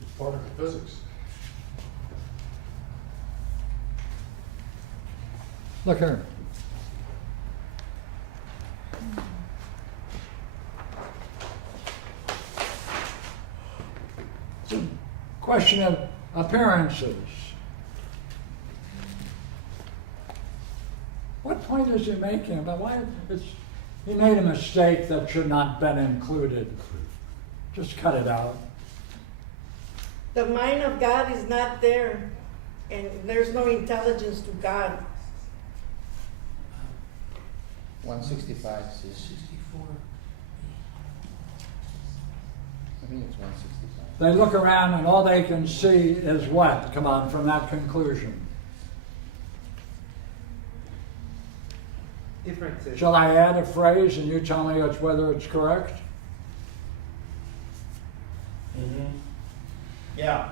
It's part of physics. Look here. It's a question of appearances. What point is he making about why he made a mistake that should not have been included? Just cut it out. The mind of God is not there, and there's no intelligence to God. 165. 64. I think it's 165. They look around and all they can see is what? Come on, from that conclusion. Differences. Shall I add a phrase and you tell me whether it's correct? Mm-hmm. Yeah.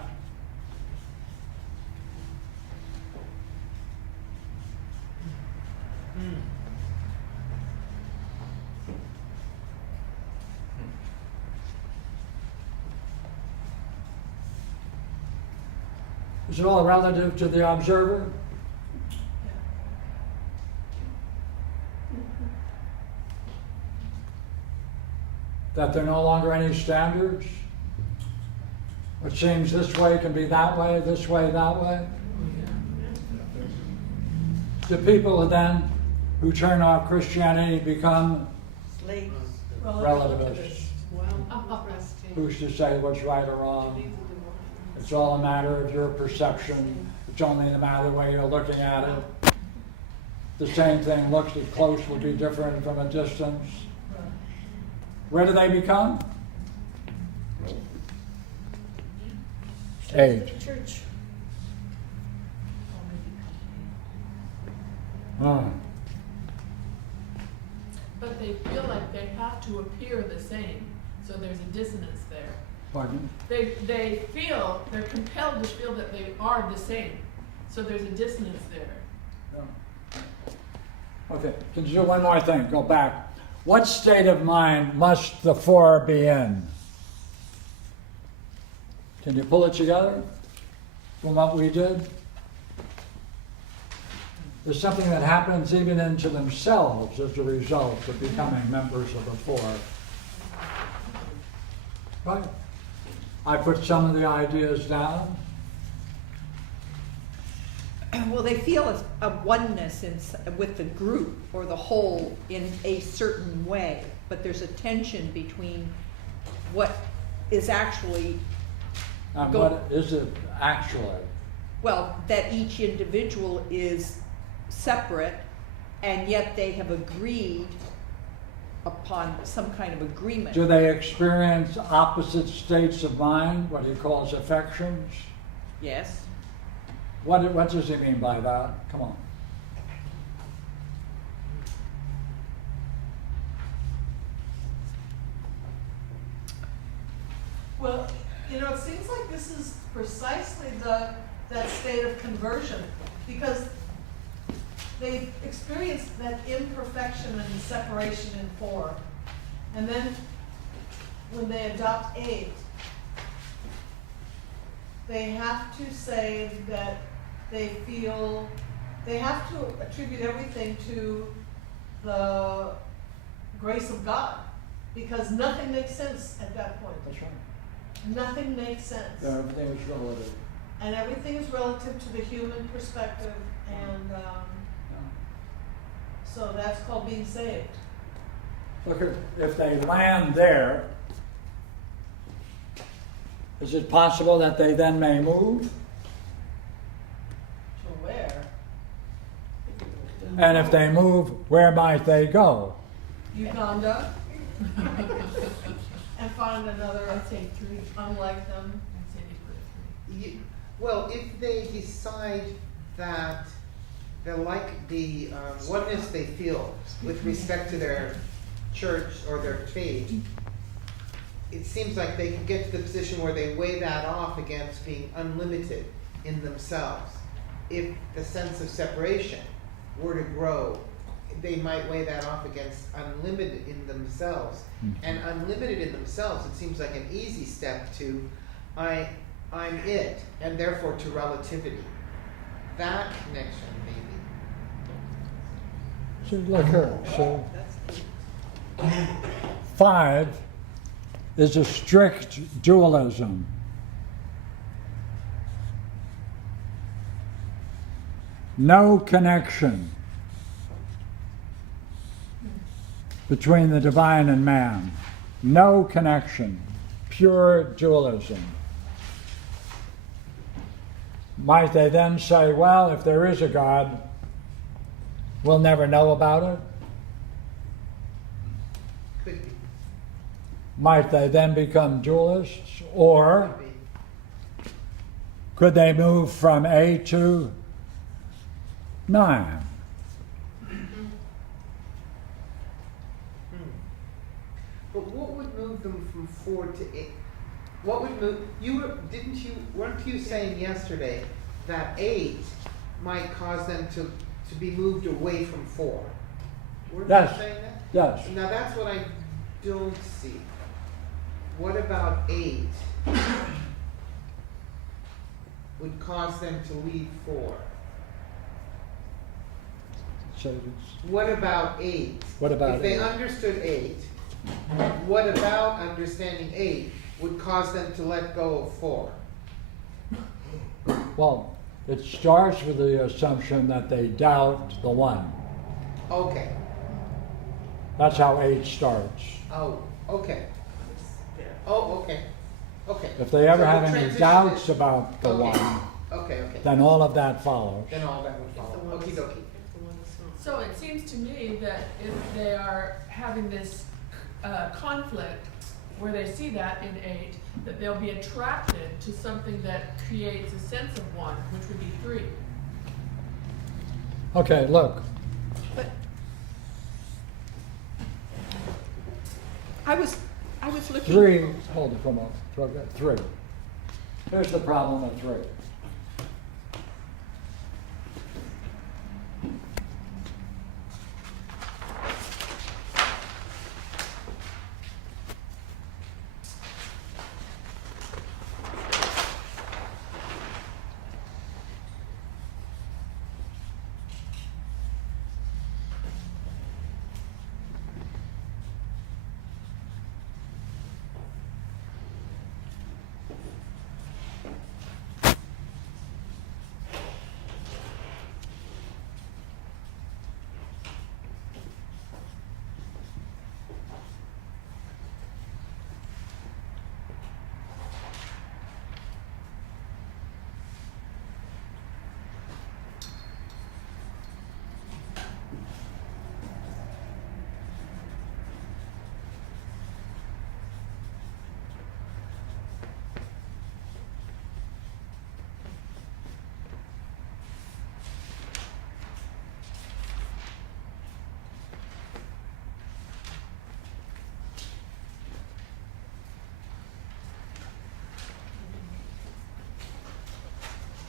Is it all relative to the observer? That there are no longer any standards? What seems this way can be that way, this way, that way? Do people then who turn off Christianity become Slaves. relativists? Who's to say what's right or wrong? It's all a matter of your perception. It's only a matter of the way you're looking at it. The same thing looks at close will be different from a distance. Where do they become? Age. Church. But they feel like they have to appear the same, so there's a dissonance there. Pardon? They feel, they're compelled to feel that they are the same, so there's a dissonance there. Okay, can you do one more thing? Go back. What state of mind must the four be in? Can you pull it together from what we did? There's something that happens even into themselves as a result of becoming members of the four. Right? I put some of the ideas down. Well, they feel a oneness with the group or the whole in a certain way, but there's a tension between what is actually What is it actually? well, that each individual is separate, and yet they have agreed upon some kind of agreement. Do they experience opposite states of mind, what he calls affections? Yes. What does he mean by that? Come on. Well, you know, it seems like this is precisely that state of conversion, because they've experienced that imperfection and separation in four. And then when they adopt eight, they have to say that they feel, they have to attribute everything to the grace of God, because nothing makes sense at that point. That's right. Nothing makes sense. Everything is relative. And everything is relative to the human perspective, and so that's called being saved. Look, if they land there, is it possible that they then may move? To where? And if they move, where might they go? Uganda. And find another, I think, three unlike them. Well, if they decide that they like the oneness they feel with respect to their church or their faith, it seems like they can get to the position where they weigh that off against being unlimited in themselves. If the sense of separation were to grow, they might weigh that off against unlimited in themselves. And unlimited in themselves, it seems like an easy step to I'm it, and therefore to relativity. That connection, maybe. See, look here. So 5 is a strict dualism. No connection between the divine and man. No connection. Pure dualism. Might they then say, well, if there is a God, we'll never know about it? Could be. Might they then become dualists? Or Could be. could they move from 8 to 9? But what would move them from 4 to 8? What would move weren't you saying yesterday that 8 might cause them to be moved away from 4? Weren't Yes. you saying that? Yes. Now that's what I don't see. What about 8? would cause them to leave 4? So it's, What about 8? What about If they 8? understood 8, what about understanding 8 would cause them to let go of 4? well, it starts with the assumption that they doubt the 1. Okay. That's how 8 starts. Oh, okay. Oh, okay. Okay. If they ever So the have any transition doubts is- about the Okay. 1, Okay, okay. then all of that follows. Then all that would follow. Okie dokie. So it seems to me that if they are having this conflict where they see that in 8, that they'll be attracted to something that creates a sense of 1, which would be 3. Okay, look, But I was looking. 3, hold it for a moment, 3. Here's the problem with 3.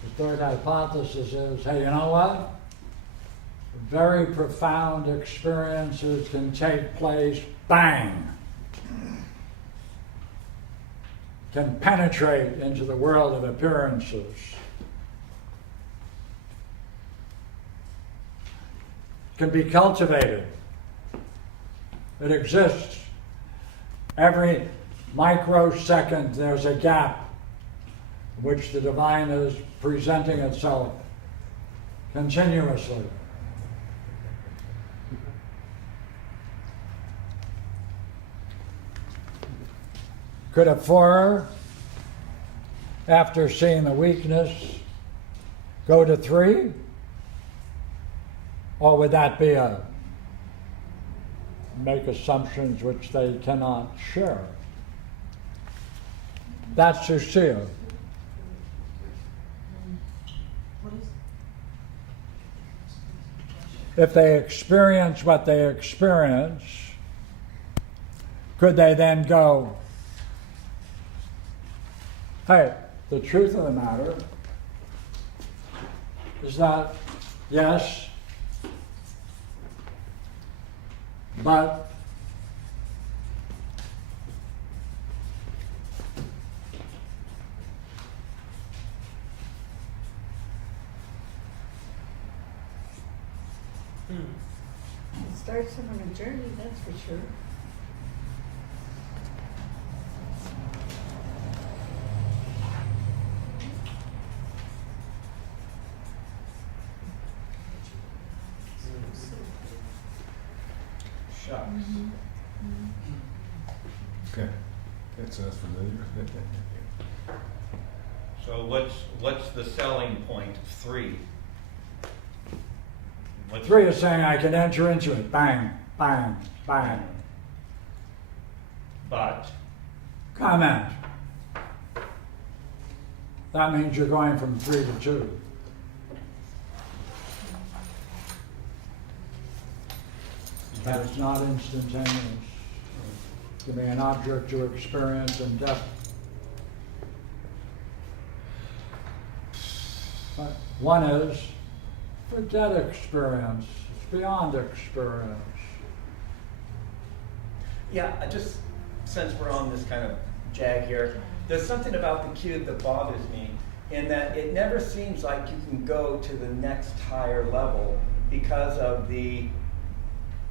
The third hypothesis is, hey, you know what? Very profound experiences can take place, bang! Can penetrate into the world of appearances. Can be cultivated. It exists. Every microsecond there's a gap in which the divine is presenting itself continuously. Could a 4, after seeing the weakness, go to 3? Or would that be a make assumptions which they cannot share? That's Sucia. If they experience what they experience, could they then go, hey, the truth of the matter is that, yes, but It starts them on a journey, that's for sure. Shucks. Okay, that sounds familiar. So what's the selling point of 3? What's 3 is saying I can enter into it, bang, bang, bang. But Comment. That means you're going from 3 to 2. That it's not instantaneous. Give me an object to experience in depth. But 1 is forget experience. It's beyond experience. yeah, since we're on this kind of jag here, there's something about the cube that bothers me. in that it never seems like you can go to the next higher level because of the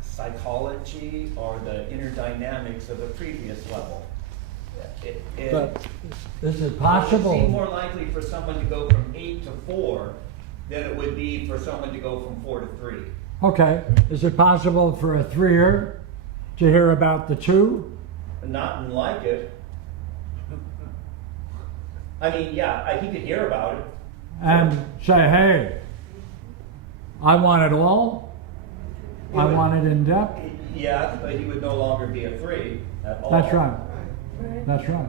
psychology or the inner dynamics of the previous level. But is it It would seem possible? more likely for someone to go from 8 to 4 than it would be for someone to go from 4 to 3. Okay, is it possible for a 3-er to hear about the 2? Not and like it. I mean, yeah, he could hear about it. And say, hey, I want it all? I want it in depth? Yeah, but he would no longer be a 3 at all. That's right. That's right.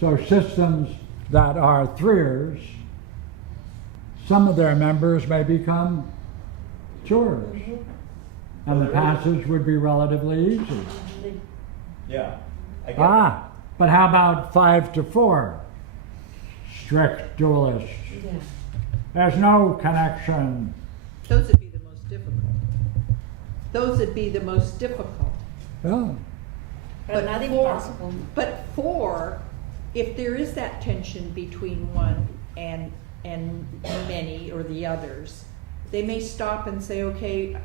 So systems that are 3ers, some of their members may become 2ers. And the passage would be relatively easy. Yeah. I get Ah, but how about 5 to 4? Strict dualists. There's no connection. Those would be the most difficult. Those would be the most difficult. Yeah. But not four- impossible. But 4, if there is that tension between one and many or the others, they may stop and say, okay,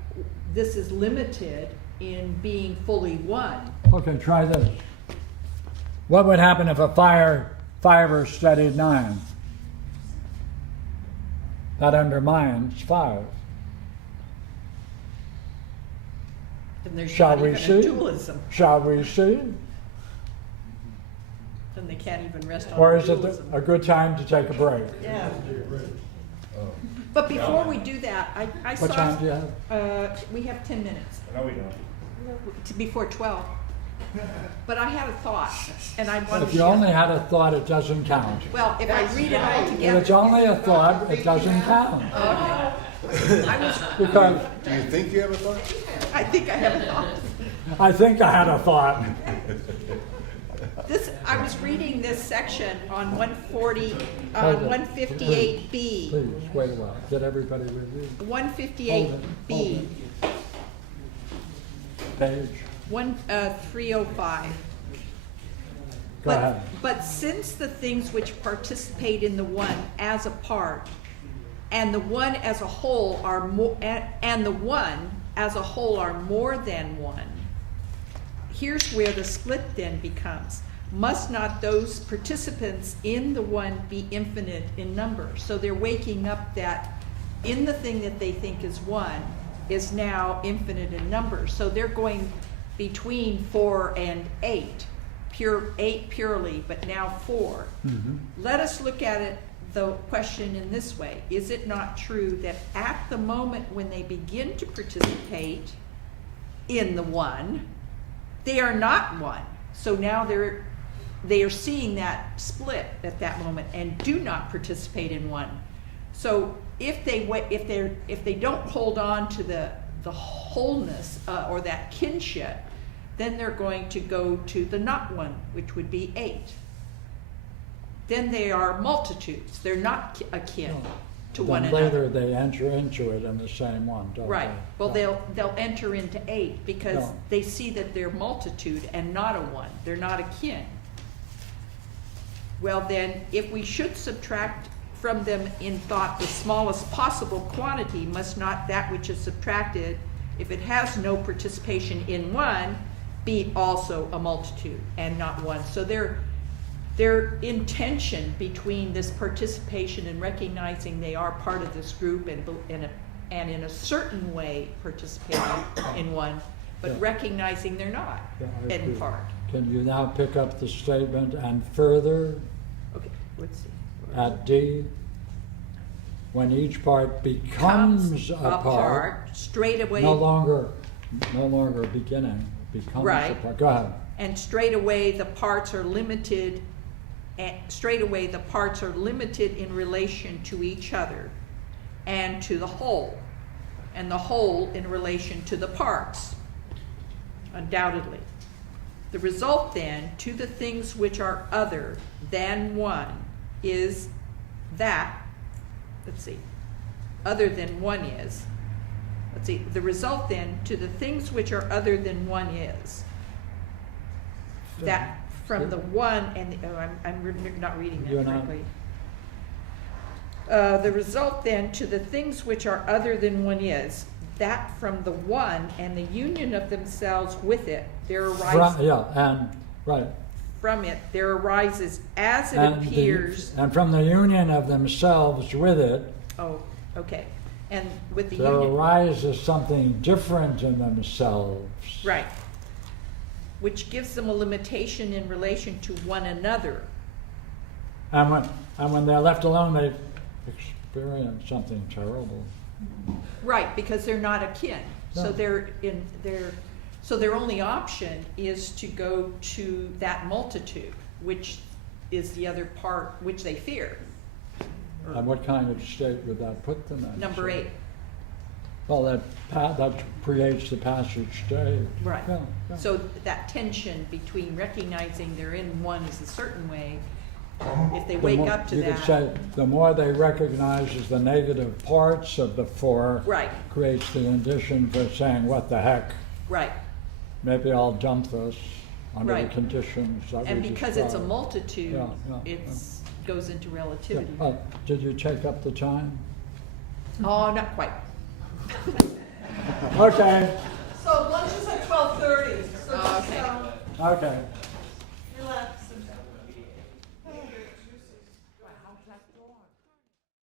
this is limited in being fully one. Okay, try this. What would happen if a 5er studied 9? That undermines 5. Then there's Shall not we even see? a dualism. Shall we see? Then they can't even rest on Or is it dualism. a good time to take a break? Yeah. Oh. But before we do that, I saw. What time do you have? We have 10 minutes No, we don't. to before 12. But I had a thought, and I wanted If to you share. only had a thought, it doesn't count. Well, if I read it all If together. it's only a thought, it doesn't count. Okay. I was, Because Do you think you have a thought? I think I have a thought. I think I had a thought. I was reading this section on 140, Hold it. 158B. Please, wait a while. Did everybody review? 158B, Page? 305. Go ahead. But since the things which participate in the one as a part, and the one as a whole are more, and the one as a whole are more than one, here's where the split then becomes. Must not those participants in the one be infinite in number? So they're waking up that in the thing that they think is one is now infinite in number. So they're going between 4 and 8, 8 purely, but now 4. Mhm. Let us look at it, the question in this way. Is it not true that at the moment when they begin to participate in the one, they are not one? So now they are seeing that split at that moment and do not participate in one. So if they don't hold on to the wholeness or that kinship, then they're going to go to the not one, which would be 8. Then they are multitudes. They're not akin to one Then another. later they enter into it in the same one, don't Right. they? Well, they'll enter into 8 because No. they see that they're multitude and not a one. They're not akin. Well, then, if we should subtract from them in thought the smallest possible quantity, must not that which is subtracted, if it has no participation in one, be also a multitude and not one? So they're in tension between this participation and recognizing they are part of this group and in a certain way participating in one, but Yeah. recognizing they're not Yeah, I in agree. part. Can you now pick up the statement and further Okay, let's see. at D? When each part becomes a part, straight away. no longer beginning, becomes a Right. part. Go ahead. And straight away the parts are limited. Straight away the parts are limited in relation to each other and to the whole, and the whole in relation to the parts, undoubtedly. The result then to the things which are other than one is that, other than one is, the result then to the things which are other than one is that from the one and, not reading You're that not? correctly. The result then to the things which are other than one is, that from the one and the union of themselves with it, there arises, Yeah, and, right. from it, there arises as it And appears. and from the union of themselves with it, Oh, okay, and with the there union, arises something different in themselves. right, which gives them a limitation in relation to one another. And when they're left alone, they experience something terrible. Right, because they're not akin, so No. so their only option is to go to that multitude, which is the other part which they fear. And what kind of state would that put them in? Number 8, Well, that creates the passage state. right. Yeah, yeah. So that tension between recognizing they're in one is a certain way, if they The wake more- up to you could that, say, the more they recognize as the negative parts of the four, right, creates the condition for saying, what the heck, right. maybe I'll dump this under the Right. conditions that we And because it's a described. multitude, Yeah, yeah, it's, goes into Yeah. relativity. Did you take up the time? Oh, not quite. Okay, So lunch is at 12:30, so just, Okay. okay. relax and.